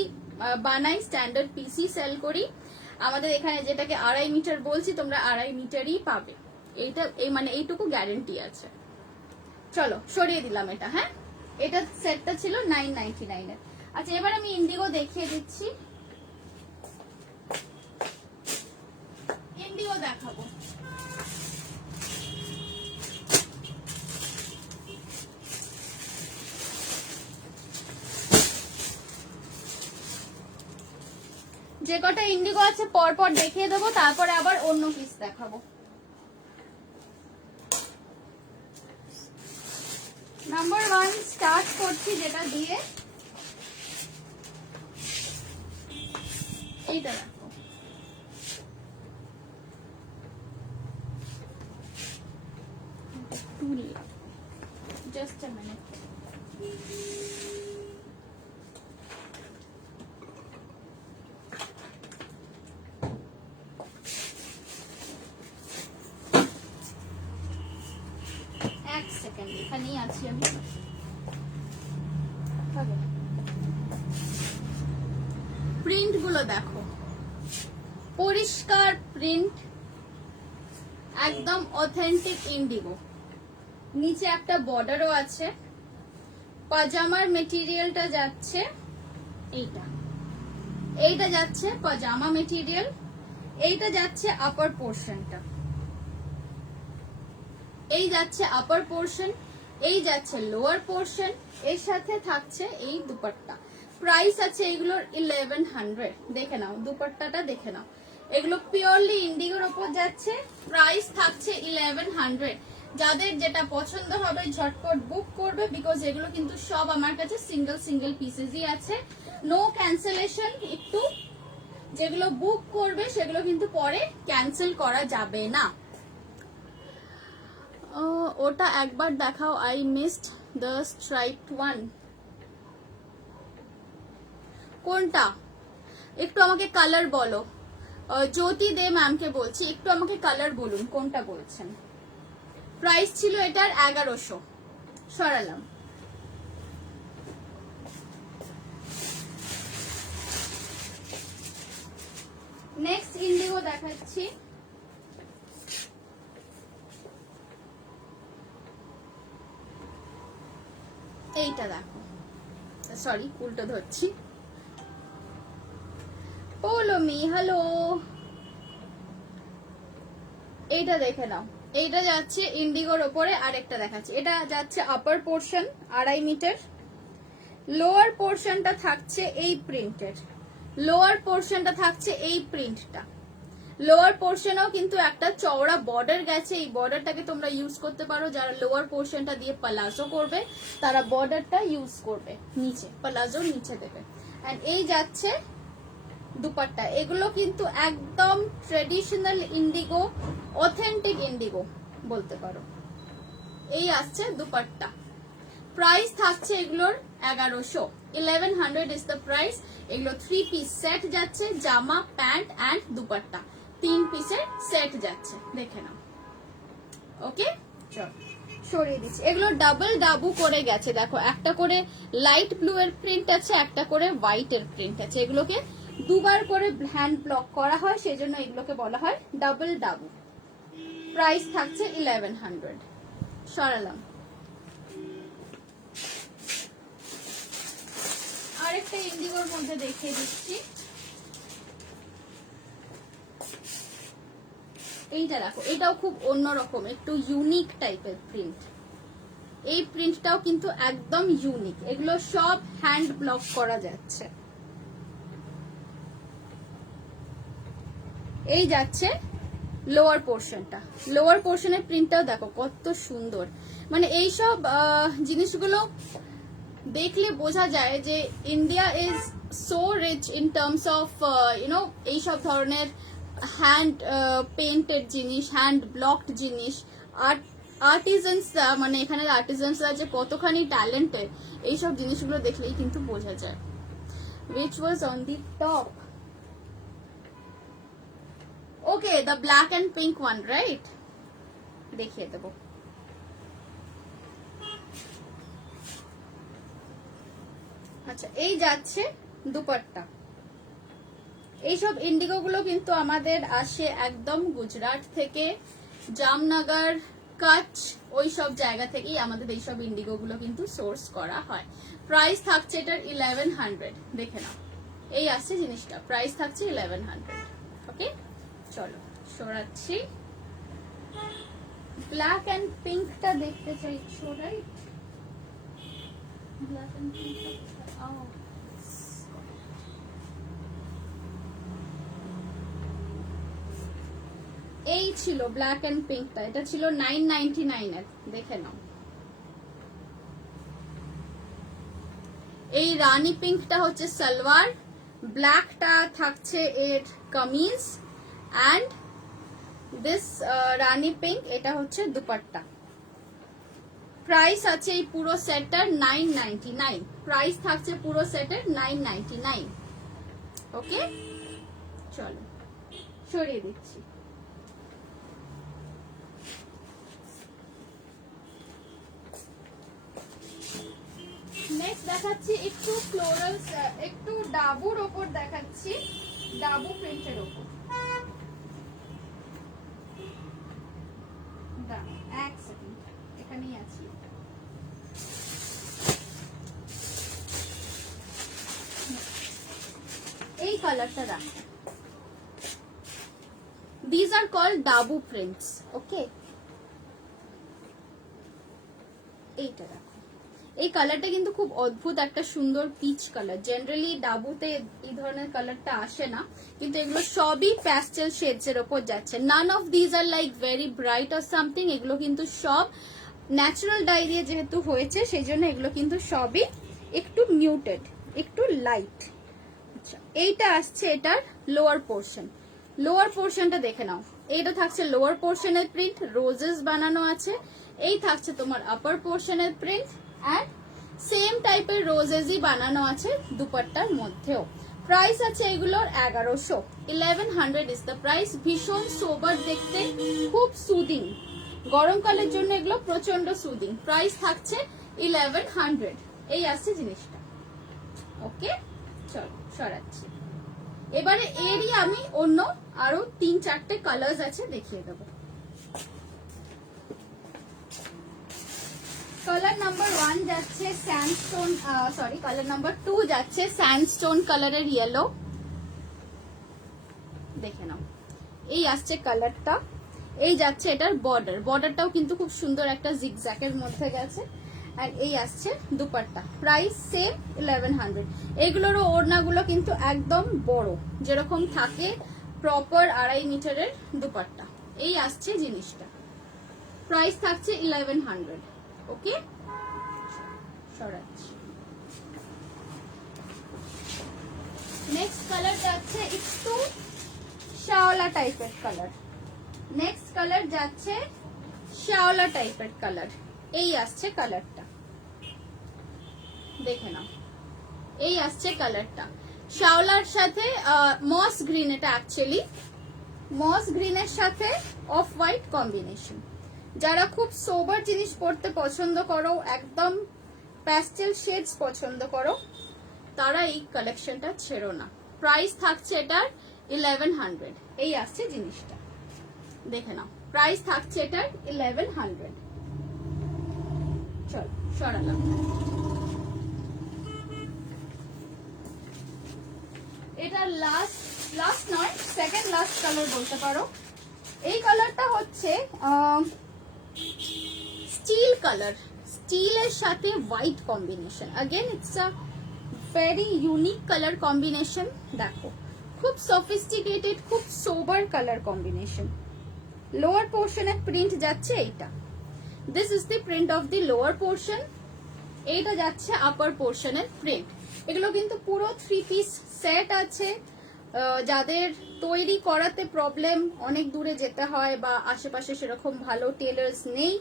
বানাই, স্ট্যান্ডার্ড পিসি সেল করি। আমাদের এখানে যেটাকে 2.5 মিটার বলছি, তোমরা 2.5 মিটারই পাবে। এইটা এই মানে এইটুকু গ্যারেন্টি আছে। চলো, সরিয়ে দিলাম এটা। হ্যাঁ, এটা সেটটা ছিল 999 এর। আচ্ছা, এবার আমি ইন্ডিগো দেখিয়ে দিচ্ছি। ইন্ডিগো দেখাবো। যে কটা ইন্ডিগো আছে পরপর দেখিয়ে দেবো, তারপরে আবার অন্য পিস দেখাবো। নাম্বার 1 স্টার্ট করছি যেটা দিয়ে, এইটা দেখো। Just a minute. এক সেকেন্ড, এখানেই আছি আমি। প্রিন্ট গুলো দেখো, পরিষ্কার প্রিন্ট, একদম অথেন্টিক ইন্ডিগো। নিচে একটা বর্ডারও আছে। পাজামার মেটেরিয়ালটা যাচ্ছে এইটা, এইটা যাচ্ছে পাজামা মেটেরিয়াল, এইটা যাচ্ছে আপার পোর্শনটা, এই যাচ্ছে আপার পোর্শন, এই যাচ্ছে লোয়ার পোর্শন, এর সাথে থাকছে এই দুপাট্টা। প্রাইস আছে এগুলোর 1100। দেখে নাও দুপাট্টাটা, দেখে নাও, এগুলো পিওরলি ইন্ডিগোর উপর যাচ্ছে। প্রাইস থাকছে 1100। যাদের যেটা পছন্দ হবে ঝটপট বুক করবে, বিকজ এগুলো কিন্তু সব আমার কাছে সিঙ্গেল সিঙ্গেল পিসেসই আছে, নো ক্যান্সেলেশন। একটু যেগুলো বুক করবে সেগুলো কিন্তু পরে ক্যান্সেল করা যাবে না। ওটা একবার দেখাও, I missed the striped one. কোনটা? একটু আমাকে কালার বলো। জ্যোতি দে ম্যামকে বলছি, একটু আমাকে কালার বলুন কোনটা বলছেন। প্রাইস ছিল এটার 1100, সরালাম। নেক্সট ইন্ডিগো দেখাচ্ছি। এইটা দেখো, সরি উল্টো ধরছি। পোলোমি হ্যালো, এইটা দেখে নাও। এইটা যাচ্ছে ইন্ডিগোর ওপরে, আরেকটা দেখাচ্ছে। এটা যাচ্ছে আপার পোর্শন 2.5 মিটার, লোয়ার পোর্শনটা থাকছে এই প্রিন্টের, লোয়ার পোর্শনটা থাকছে এই প্রিন্টটা। লোয়ার পোর্শনেও কিন্তু একটা চওড়া বর্ডার গেছে, এই বর্ডারটাকে তোমরা ইউজ করতে পারো। যারা লোয়ার পোর্শনটা দিয়ে পালাজো করবে তারা বর্ডারটা ইউজ করবে, নিচে পালাজো নিচে দেবে। এন্ড এই যাচ্ছে দুপাট্টা। এগুলো কিন্তু একদম ট্রেডিশনাল ইন্ডিগো, অথেন্টিক ইন্ডিগো বলতে পারো। এই আসছে দুপাট্টা। প্রাইস থাকছে এগুলোর 1100, 1100 ইজ দ্য প্রাইস। এগুলো 3 পিস সেট যাচ্ছে, জামা প্যান্ট অ্যান্ড দুপাট্টা 3 পিসের সেট যাচ্ছে, দেখে নাও। ওকে, চল সরিয়ে দিচ্ছি। এগুলো ডাবল ডাবু করে গেছে, দেখো একটা করে লাইট ব্লু এর প্রিন্ট আছে, একটা করে হোয়াইট এর প্রিন্ট আছে। এগুলোকে দুবার করে হ্যান্ড ব্লক করা হয়, সেজন্য এগুলোকে বলা হয় ডাবল ডাবু। প্রাইস থাকছে 1100। সরালাম। আরেকটা ইন্ডিগোর মধ্যে দেখিয়ে দিচ্ছি। এইটা দেখো, এটাও খুব অন্যরকম, একটু ইউনিক টাইপের প্রিন্ট। এই প্রিন্টটাও কিন্তু একদম ইউনিক। এগুলো সব হ্যান্ড ব্লক করা যাচ্ছে। এই যাচ্ছে লোয়ার পোর্শনটা, লোয়ার পোর্শনের প্রিন্টটাও দেখো কত সুন্দর। মানে এইসব জিনিসগুলো দেখলে বোঝা যায় যে India is so rich in terms of you know এইসব ধরনের হ্যান্ড পেইন্টেড জিনিস, হ্যান্ড ব্লকড জিনিস। আর্টিজানসরা, মানে এখানে আর্টিজানসরা যে কতখানি ট্যালেন্টেড, এইসব জিনিসগুলো দেখলেই কিন্তু বোঝা যায়। which was on the top? Okay, the black and pink one, right? দেখিয়ে দেবো। আচ্ছা, এই যাচ্ছে দুপাট্টা। এইসব ইন্ডিগো গুলো কিন্তু আমাদের আসে একদম গুজরাট থেকে, জামনগর, কচ্ছ, ওই সব জায়গা থেকেই আমাদের এইসব ইন্ডিগো গুলো কিন্তু সোর্স করা হয়। প্রাইস থাকছে এটার 1100, দেখে নাও। এই আসছে জিনিসটা, প্রাইস থাকছে 1100। ওকে, চলো সরাচ্ছি। ব্ল্যাক এন্ড পিঙ্কটা দেখতে চাইছো, রাইট? ব্ল্যাক এন্ড পিঙ্ক, এই ছিল ব্ল্যাক এন্ড পিঙ্কটা। এটা ছিল 999 এর, দেখে নাও। এই রানী পিঙ্কটা হচ্ছে সালোয়ার, ব্ল্যাকটা থাকছে এর kameez, and this Rani pink এটা হচ্ছে দুপাট্টা। প্রাইস আছে এই পুরো সেটটার 999। প্রাইস থাকছে পুরো সেটের 999। ওকে, চলো সরিয়ে দিচ্ছি। নেক্সট দেখাচ্ছি একটু ফ্লোরাল, একটু ডাবুর ওপর দেখাচ্ছি, ডাবু প্রিন্টের ওপর। এক সেকেন্ড, এখানেই আছি। এই কালারটা রাখো। These are called Dabu prints. Okay, এইটা রাখো। এই কালারটা কিন্তু খুব অদ্ভুত একটা সুন্দর পিচ কালার। জেনারেলি ডাবুতে এই ধরনের কালারটা আসে না, কিন্তু এগুলো সবই প্যাস্টেল শেডস এর উপর যাচ্ছে। None of these are like very bright or something. এগুলো কিন্তু সব ন্যাচারাল ডাই দিয়ে যেহেতু হয়েছে, সেই জন্য এগুলো কিন্তু সবই একটু মিউটেড, একটু লাইট। আচ্ছা, এইটা আসছে এটার লোয়ার পোর্শন। লোয়ার পোর্শনটা দেখে নাও। এইটা থাকছে লোয়ার পোর্শনের প্রিন্ট, রোজেস বানানো আছে। এই থাকছে তোমার আপার পোর্শনের প্রিন্ট, অ্যান্ড সেম টাইপের রোজেসই বানানো আছে দুপাট্টার মধ্যেও। প্রাইস আছে এগুলোর 1100, 1100 ইজ দ্য প্রাইস। ভীষণ সোবার দেখতে, খুব সুদিং। গরমকালের জন্য এগুলো প্রচন্ড সুদিং। প্রাইস থাকছে 1100। এই আসছে জিনিসটা। ওকে, চলো সরাচ্ছি। এবারে এরই আমি অন্য আরো 3-4টে কালার্স আছে দেখিয়ে দেবো। কালার নাম্বার 1 যাচ্ছে স্যান্ডস্টোন, সরি কালার নাম্বার 2 যাচ্ছে স্যান্ডস্টোন কালারের ইয়েলো। দেখে নাও, এই আসছে কালারটা, এই যাচ্ছে এটার বর্ডারটাও কিন্তু খুব সুন্দর একটা জিগজ্যাগের মধ্যে গেছে। আর এই আসছে দুপাট্টা, প্রাইস সেম 1100। এইগুলোরও ওড়নাগুলো কিন্তু একদম বড়, যেরকম থাকে প্রপার 2.5 মিটারের দুপাট্টা। এই আসছে জিনিসটা, প্রাইস থাকছে 1100। ওকে, সরাচ্ছি। নেক্সট কালার যাচ্ছে একটু শ্যাওলা টাইপের কালার। নেক্সট কালার যাচ্ছে শ্যাওলা টাইপের কালার। এই আসছে কালারটা, দেখে নাও, এই আসছে কালারটা শ্যাওলার সাথে মস গ্রিন। এটা অ্যাকচুয়ালি মস গ্রিনের সাথে অফ হোয়াইট কম্বিনেশন। যারা খুব সোবার জিনিস পরতে পছন্দ করো, একদম প্যাস্টেল শেডস পছন্দ করো, তারা এই কালেকশনটা ছেড়ো না। প্রাইস থাকছে এটার 1100। এই আসছে জিনিসটা, দেখে নাও, প্রাইস থাকছে এটার 1100। চল সরালাম। এটা লাস্ট নয়, সেকেন্ড লাস্ট কালার বলতে পারো। এই কালারটা হচ্ছে স্টিল কালার, স্টিলের সাথে white combination. Again it's a very unique colour combination. দেখো, খুব সফিস্টিকেটেড, খুব সোবার কালার কম্বিনেশন। লোয়ার পোর্শনের প্রিন্ট যাচ্ছে এইটা, this is the print of the lower portion. এইটা যাচ্ছে আপার পোর্শনের প্রিন্ট। এগুলো কিন্তু পুরো 3 পিস সেট আছে। যাদের তৈরি করাতে প্রবলেম, অনেক দূরে যেতে হয় বা আশেপাশে সেরকম ভালো টেলার্স নেই,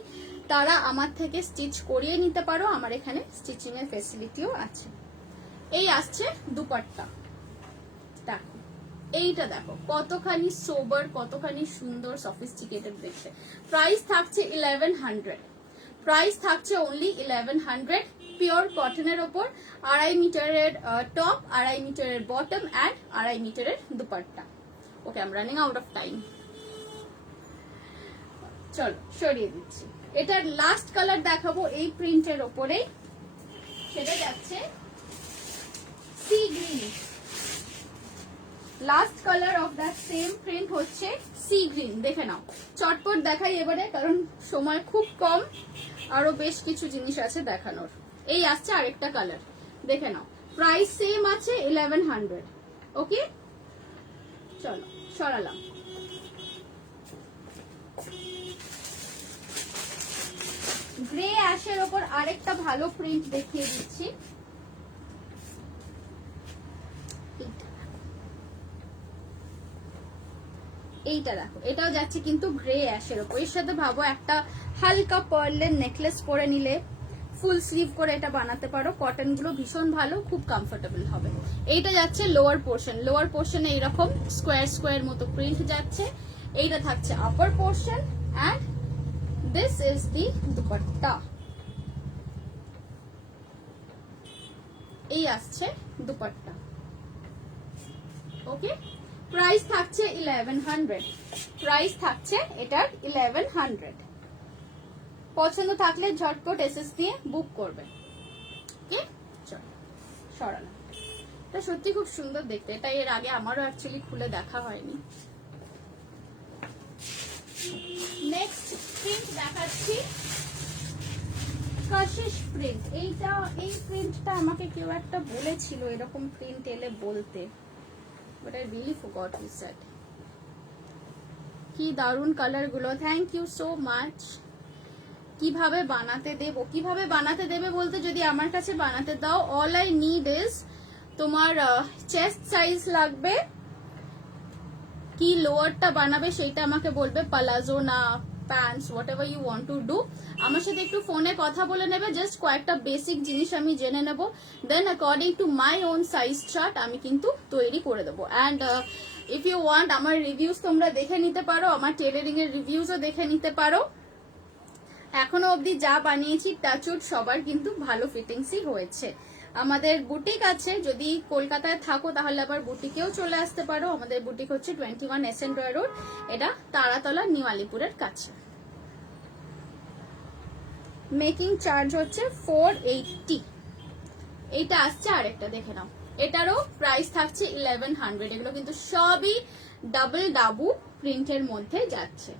তারা আমার থেকে স্টিচ করিয়ে নিতে পারো। আমার এখানে স্টিচিং এর ফেসিলিটিও আছে। এই আসছে দুপাট্টা, দেখো এইটা দেখো কতখানি সোবার, কতখানি সুন্দর সফিস্টিকেটেড দেখতে। প্রাইস থাকছে 1100। প্রাইস থাকছে অনলি 1100। পিওর কটনের ওপর 2.5 মিটারের টপ, 2.5 মিটারের বটম অ্যান্ড 2.5 মিটারের dupatta. Okay, I am running out of time, চলো সরিয়ে দিচ্ছি। এটার লাস্ট কালার দেখাবো এই প্রিন্টের ওপরে, সেটা যাচ্ছে sea green. Last colour of that same print হচ্ছে সি গ্রিন। দেখে নাও, চটপট দেখাই এবারে, কারণ সময় খুব কম, আরো বেশ কিছু জিনিস আছে দেখানোর। এই আসছে আরেকটা কালার, দেখে নাও, প্রাইস সেম আছে 1100। ওকে, চলো সরালাম। গ্রে অ্যাশের ওপর আরেকটা ভালো প্রিন্ট দেখিয়ে দিচ্ছি। এইটা দেখো, এটাও যাচ্ছে কিন্তু গ্রে অ্যাশের ওপর। এর সাথে ভাবো একটা হালকা পার্লের নেকলেস পরে নিলে, ফুল স্লিভ করে এটা বানাতে পারো। কটন গুলো ভীষণ ভালো, খুব কমফোর্টেবল হবে। এইটা যাচ্ছে লোয়ার পোর্শন। লোয়ার পোর্শনে এইরকম স্কোয়ার স্কোয়ার মতো প্রিন্ট যাচ্ছে। এইটা থাকছে আপার portion and this is the dupatta. এই আসছে দুপাট্টা। ওকে, প্রাইস থাকছে 1100। প্রাইস থাকছে এটার 1100। পছন্দ থাকলে ঝটপট এসএস দিয়ে বুক করবে। ওকে, চল সরালাম। এটা সত্যি খুব সুন্দর দেখতে। এটা এর আগে আমারও অ্যাকচুয়ালি খুলে দেখা হয়নি। নেক্সট প্রিন্ট দেখাচ্ছি কাশিশ প্রিন্ট। এই প্রিন্টটা আমাকে কেউ একটা বলেছিল এরকম প্রিন্ট এলে বলতে, but I really forgot who said. কি দারুন কালার গুলো, থ্যাংক ইউ সো মাচ। কিভাবে বানাতে দেবে বলতে, যদি আমার কাছে বানাতে দাও, অল আই নিড ইজ তোমার চেস্ট সাইজ লাগবে, কি লোয়ারটা বানাবে সেইটা আমাকে বলবে, পালাজো না pants, whatever you want to do. আমার সাথে একটু ফোনে কথা বলে নেবে, জাস্ট কয়েকটা বেসিক জিনিস আমি জেনে নেব, then according to my own size chart আমি কিন্তু তৈরি করে দেবো। অ্যান্ড ইফ ইউ ওয়ান্ট, আমার রিভিউজ তোমরা দেখে নিতে পারো, আমার টেলারিং এর রিভিউজও দেখে নিতে পারো। এখনো অবধি যা বানিয়েছি টাচউড সবার কিন্তু ভালো ফিটিংসই হয়েছে। আমাদের বুটিক আছে, যদি কলকাতায় থাকো তাহলে আবার বুটিকেও চলে আসতে পারো। আমাদের বুটিক হচ্ছে 21 এসএন রয় রোড, এটা তারাতলা নিউ আলিপুরের কাছে। মেকিং চার্জ হচ্ছে 480। এইটা আসছে আরেকটা, দেখে নাও, এটারও প্রাইস থাকছে 1100। এগুলো কিন্তু সবই ডাবল ডাবু প্রিন্টের মধ্যে যাচ্ছে।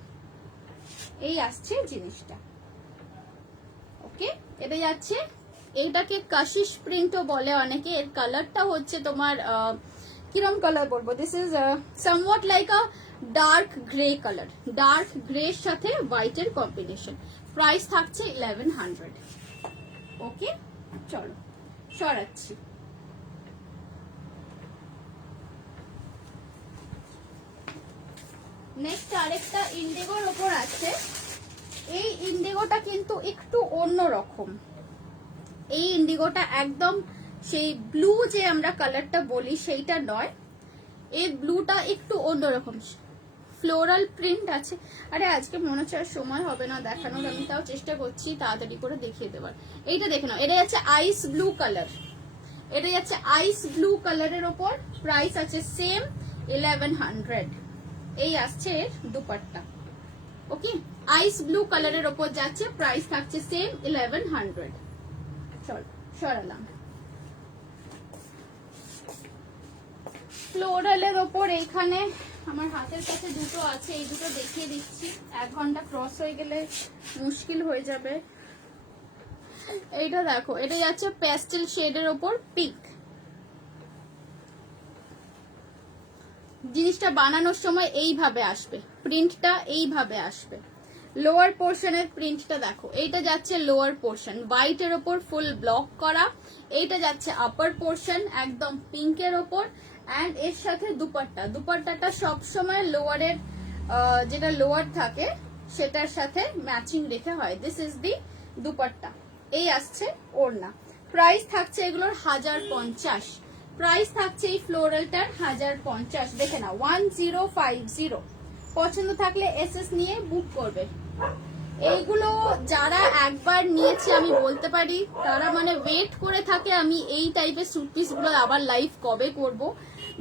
এই আসছে জিনিসটা, ওকে। এটা যাচ্ছে, এইটাকে কাশিশ প্রিন্টও বলে অনেকে। এর কালারটা হচ্ছে তোমার কিরম কালার বলবো, this is somewhat like a dark grey colour, dark গ্রের সাথে হোয়াইটের কম্বিনেশন। প্রাইস থাকছে 1100। ওকে, চলো সরাচ্ছি। নেক্সট আরেকটা ইন্ডিগোর ওপর আছে। এই ইন্ডিগোটা কিন্তু একটু অন্য রকম। এই ইন্ডিগোটা একদম সেই ব্লু যে আমরা কালারটা বলি সেইটা নয়, এই ব্লুটা একটু অন্যরকম, ফ্লোরাল প্রিন্ট আছে। আরে আজকে মনে হচ্ছে আর সময় হবে না দেখানোর, আমি তাও চেষ্টা করছি তাড়াতাড়ি করে দেখিয়ে দেওয়ার। এইটা দেখে নাও, এটা যাচ্ছে আইস ব্লু কালার, এটা যাচ্ছে আইস ব্লু কালারের ওপর। প্রাইস আছে সেম 1100। এই আসছে এর দুপাট্টা, ওকে। আইস ব্লু কালারের ওপর যাচ্ছে, প্রাইস থাকছে সেম 1100। চল সরালাম। ফ্লোরালের ওপর এইখানে আমার হাতের কাছে দুটো আছে, এই দুটো দেখিয়ে দিচ্ছি, 1 ঘন্টা ক্রস হয়ে গেলে মুশকিল হয়ে যাবে। এইটা দেখো, এটা যাচ্ছে প্যাস্টেল শেডের ওপর পিঙ্ক। জিনিসটা বানানোর সময় এইভাবে আসবে, প্রিন্টটা এইভাবে আসবে। লোয়ার পোর্শনের প্রিন্টটা দেখো, এইটা যাচ্ছে লোয়ার পোর্শন হোয়াইটের ওপর ফুল ব্লক করা, এইটা যাচ্ছে আপার পোর্শন একদম পিঙ্কের ওপর। অ্যান্ড এর সাথে দুপাট্টা, দুপাট্টাটা সবসময় লোয়ারের যেটা লোয়ার থাকে সেটার সাথে ম্যাচিং রেখে হয়। This is the dupatta. এই আসছে ওড়না। প্রাইস থাকছে এগুলোর 1050। প্রাইস থাকছে এই ফ্লোরালটার 1050। দেখে না, 1050। পছন্দ থাকলে এসএস নিয়ে বুক করবে। এইগুলো যারা একবার নিয়েছে আমি বলতে পারি, তারা মানে ওয়েট করে থাকে আমি এই টাইপের স্যুট পিস গুলো আবার লাইভ কবে করব,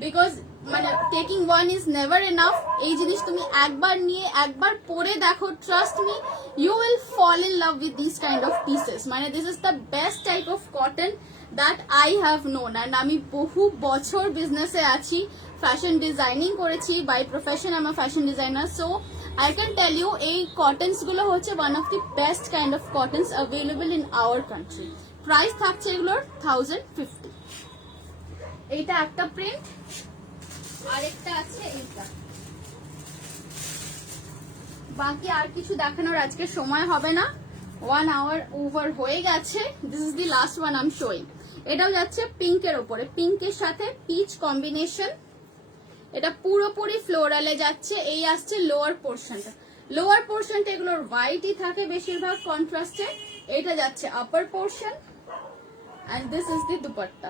বিকজ মানে taking one is never enough. এই জিনিস তুমি একবার নিয়ে একবার পরে দেখো, trust me, you will fall in love with this kind of pieces. মানে this is the best type of cotton that I have known. And আমি বহু বছর বিজনেসে আছি, ফ্যাশন ডিজাইনিং করেছি, by profession I am a fashion designer. So I can tell you এই cottons গুলো হচ্ছে one of the best kind of cottons available in our country. Price থাকছে এগুলোর 1050। এইটা একটা প্রিন্ট, আরেকটা আছে এইটা। বাকি আর কিছু দেখানোর আজকে সময় হবে না, 1 hour ওভার হয়ে গেছে। This is the last one I am showing. এটাও যাচ্ছে পিঙ্কের ওপরে, পিঙ্কের সাথে পিচ কম্বিনেশন। এটা পুরোপুরি ফ্লোরালে যাচ্ছে। এই আসছে লোয়ার পোর্শনটা, লোয়ার পোর্শনটা এগুলোর হোয়াইটই থাকে বেশিরভাগ কন্ট্রাস্টে। এটা যাচ্ছে upper portion and this is the dupatta.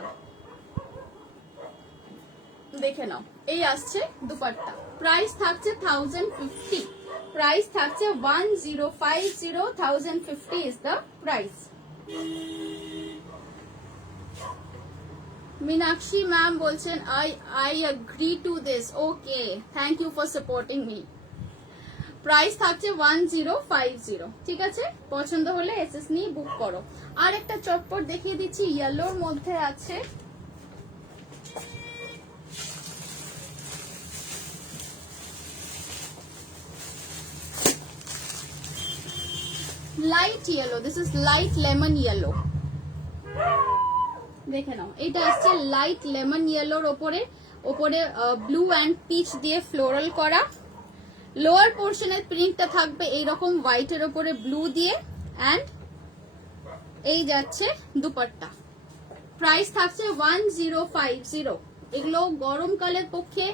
দেখে নাও, এই আসছে দুপাট্টা। প্রাইস থাকছে 1050। প্রাইস থাকছে 1050। 1050 is the price. Meenakshi ma'am बोलছেন I agree to this. Okay, thank you for supporting me. Price থাকছে 1050। ঠিক আছে, পছন্দ হলে এসএস নিয়ে বুক করো। আর একটা চটপট দেখিয়ে দিচ্ছি, ইয়েলোর মধ্যে আছে। Light yellow, this is light lemon yellow. দেখে নাও, এটা আসছে লাইট লেমন ইয়েলোর ওপরে, ওপরে ব্লু অ্যান্ড পিচ দিয়ে ফ্লোরাল করা। লোয়ার পোর্শনের প্রিন্টটা থাকবে এইরকম হোয়াইটের ওপরে ব্লু দিয়ে, অ্যান্ড এই যাচ্ছে দুপাট্টা। প্রাইস থাকছে 1050। এগুলো গরমকালের পক্ষে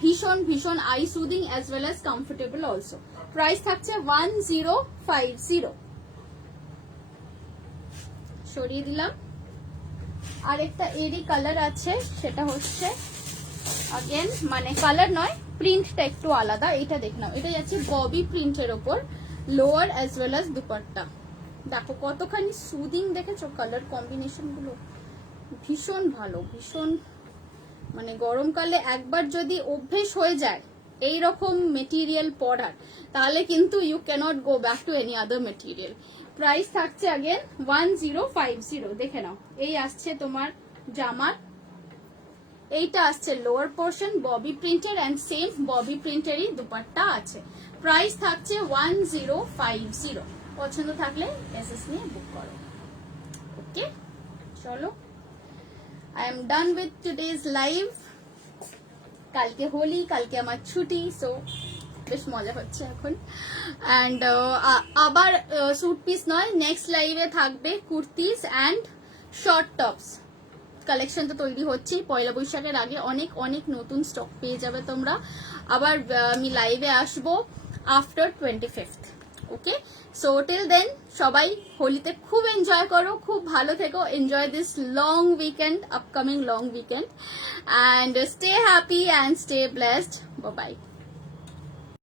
ভীষণ ভীষণ I soothing as well as comfortable also. Price থাকছে 1050। সরিয়ে দিলাম। আরেকটা এরই কালার আছে, সেটা হচ্ছে अगेन মানে কালার নয়, প্রিন্টটা একটু আলাদা। এটা দেখে নাও, এটা যাচ্ছে ববি প্রিন্টের ওপর, lower as well as dupatta. দেখো কতখানি সুদিং, দেখেছো কালার কম্বিনেশন গুলো, ভীষণ ভালো, ভীষণ, মানে গরমকালে একবার যদি অভ্যেস হয়ে যায় এই রকম মেটেরিয়াল পরার, তাহলে কিন্তু you can't go back to any other material. Price থাকছে আগেন 1050, দেখে নাও। এই আসছে তোমার জামার, এইটা আসছে লোয়ার পোর্শন ববি প্রিন্টের, এন্ড সেম ববি প্রিন্টেরই দুপাট্টা আছে। প্রাইস থাকছে 1050। পছন্দ থাকলে এসএস নিয়ে বুক করো। ওকে, চলো, I am done with today's live. কালকে হোলি, কালকে আমার ছুটি, সো বেশ মজা হচ্ছে এখন। অ্যান্ড আবার স্যুট পিস নয়, নেক্সট লাইভে থাকবে kurtis and short tops collection. তো তৈরি হচ্ছেই, পয়লা বৈশাখের আগে অনেক অনেক নতুন স্টক পেয়ে যাবে তোমরা। আবার আমি লাইভে আসবো আফটার 25th। ওকে, সো টিল দেন সবাই হোলিতে খুব এনজয় করো, খুব ভালো থেকো, enjoy this long weekend, upcoming long weekend, and stay happy and stay blessed. Bye bye.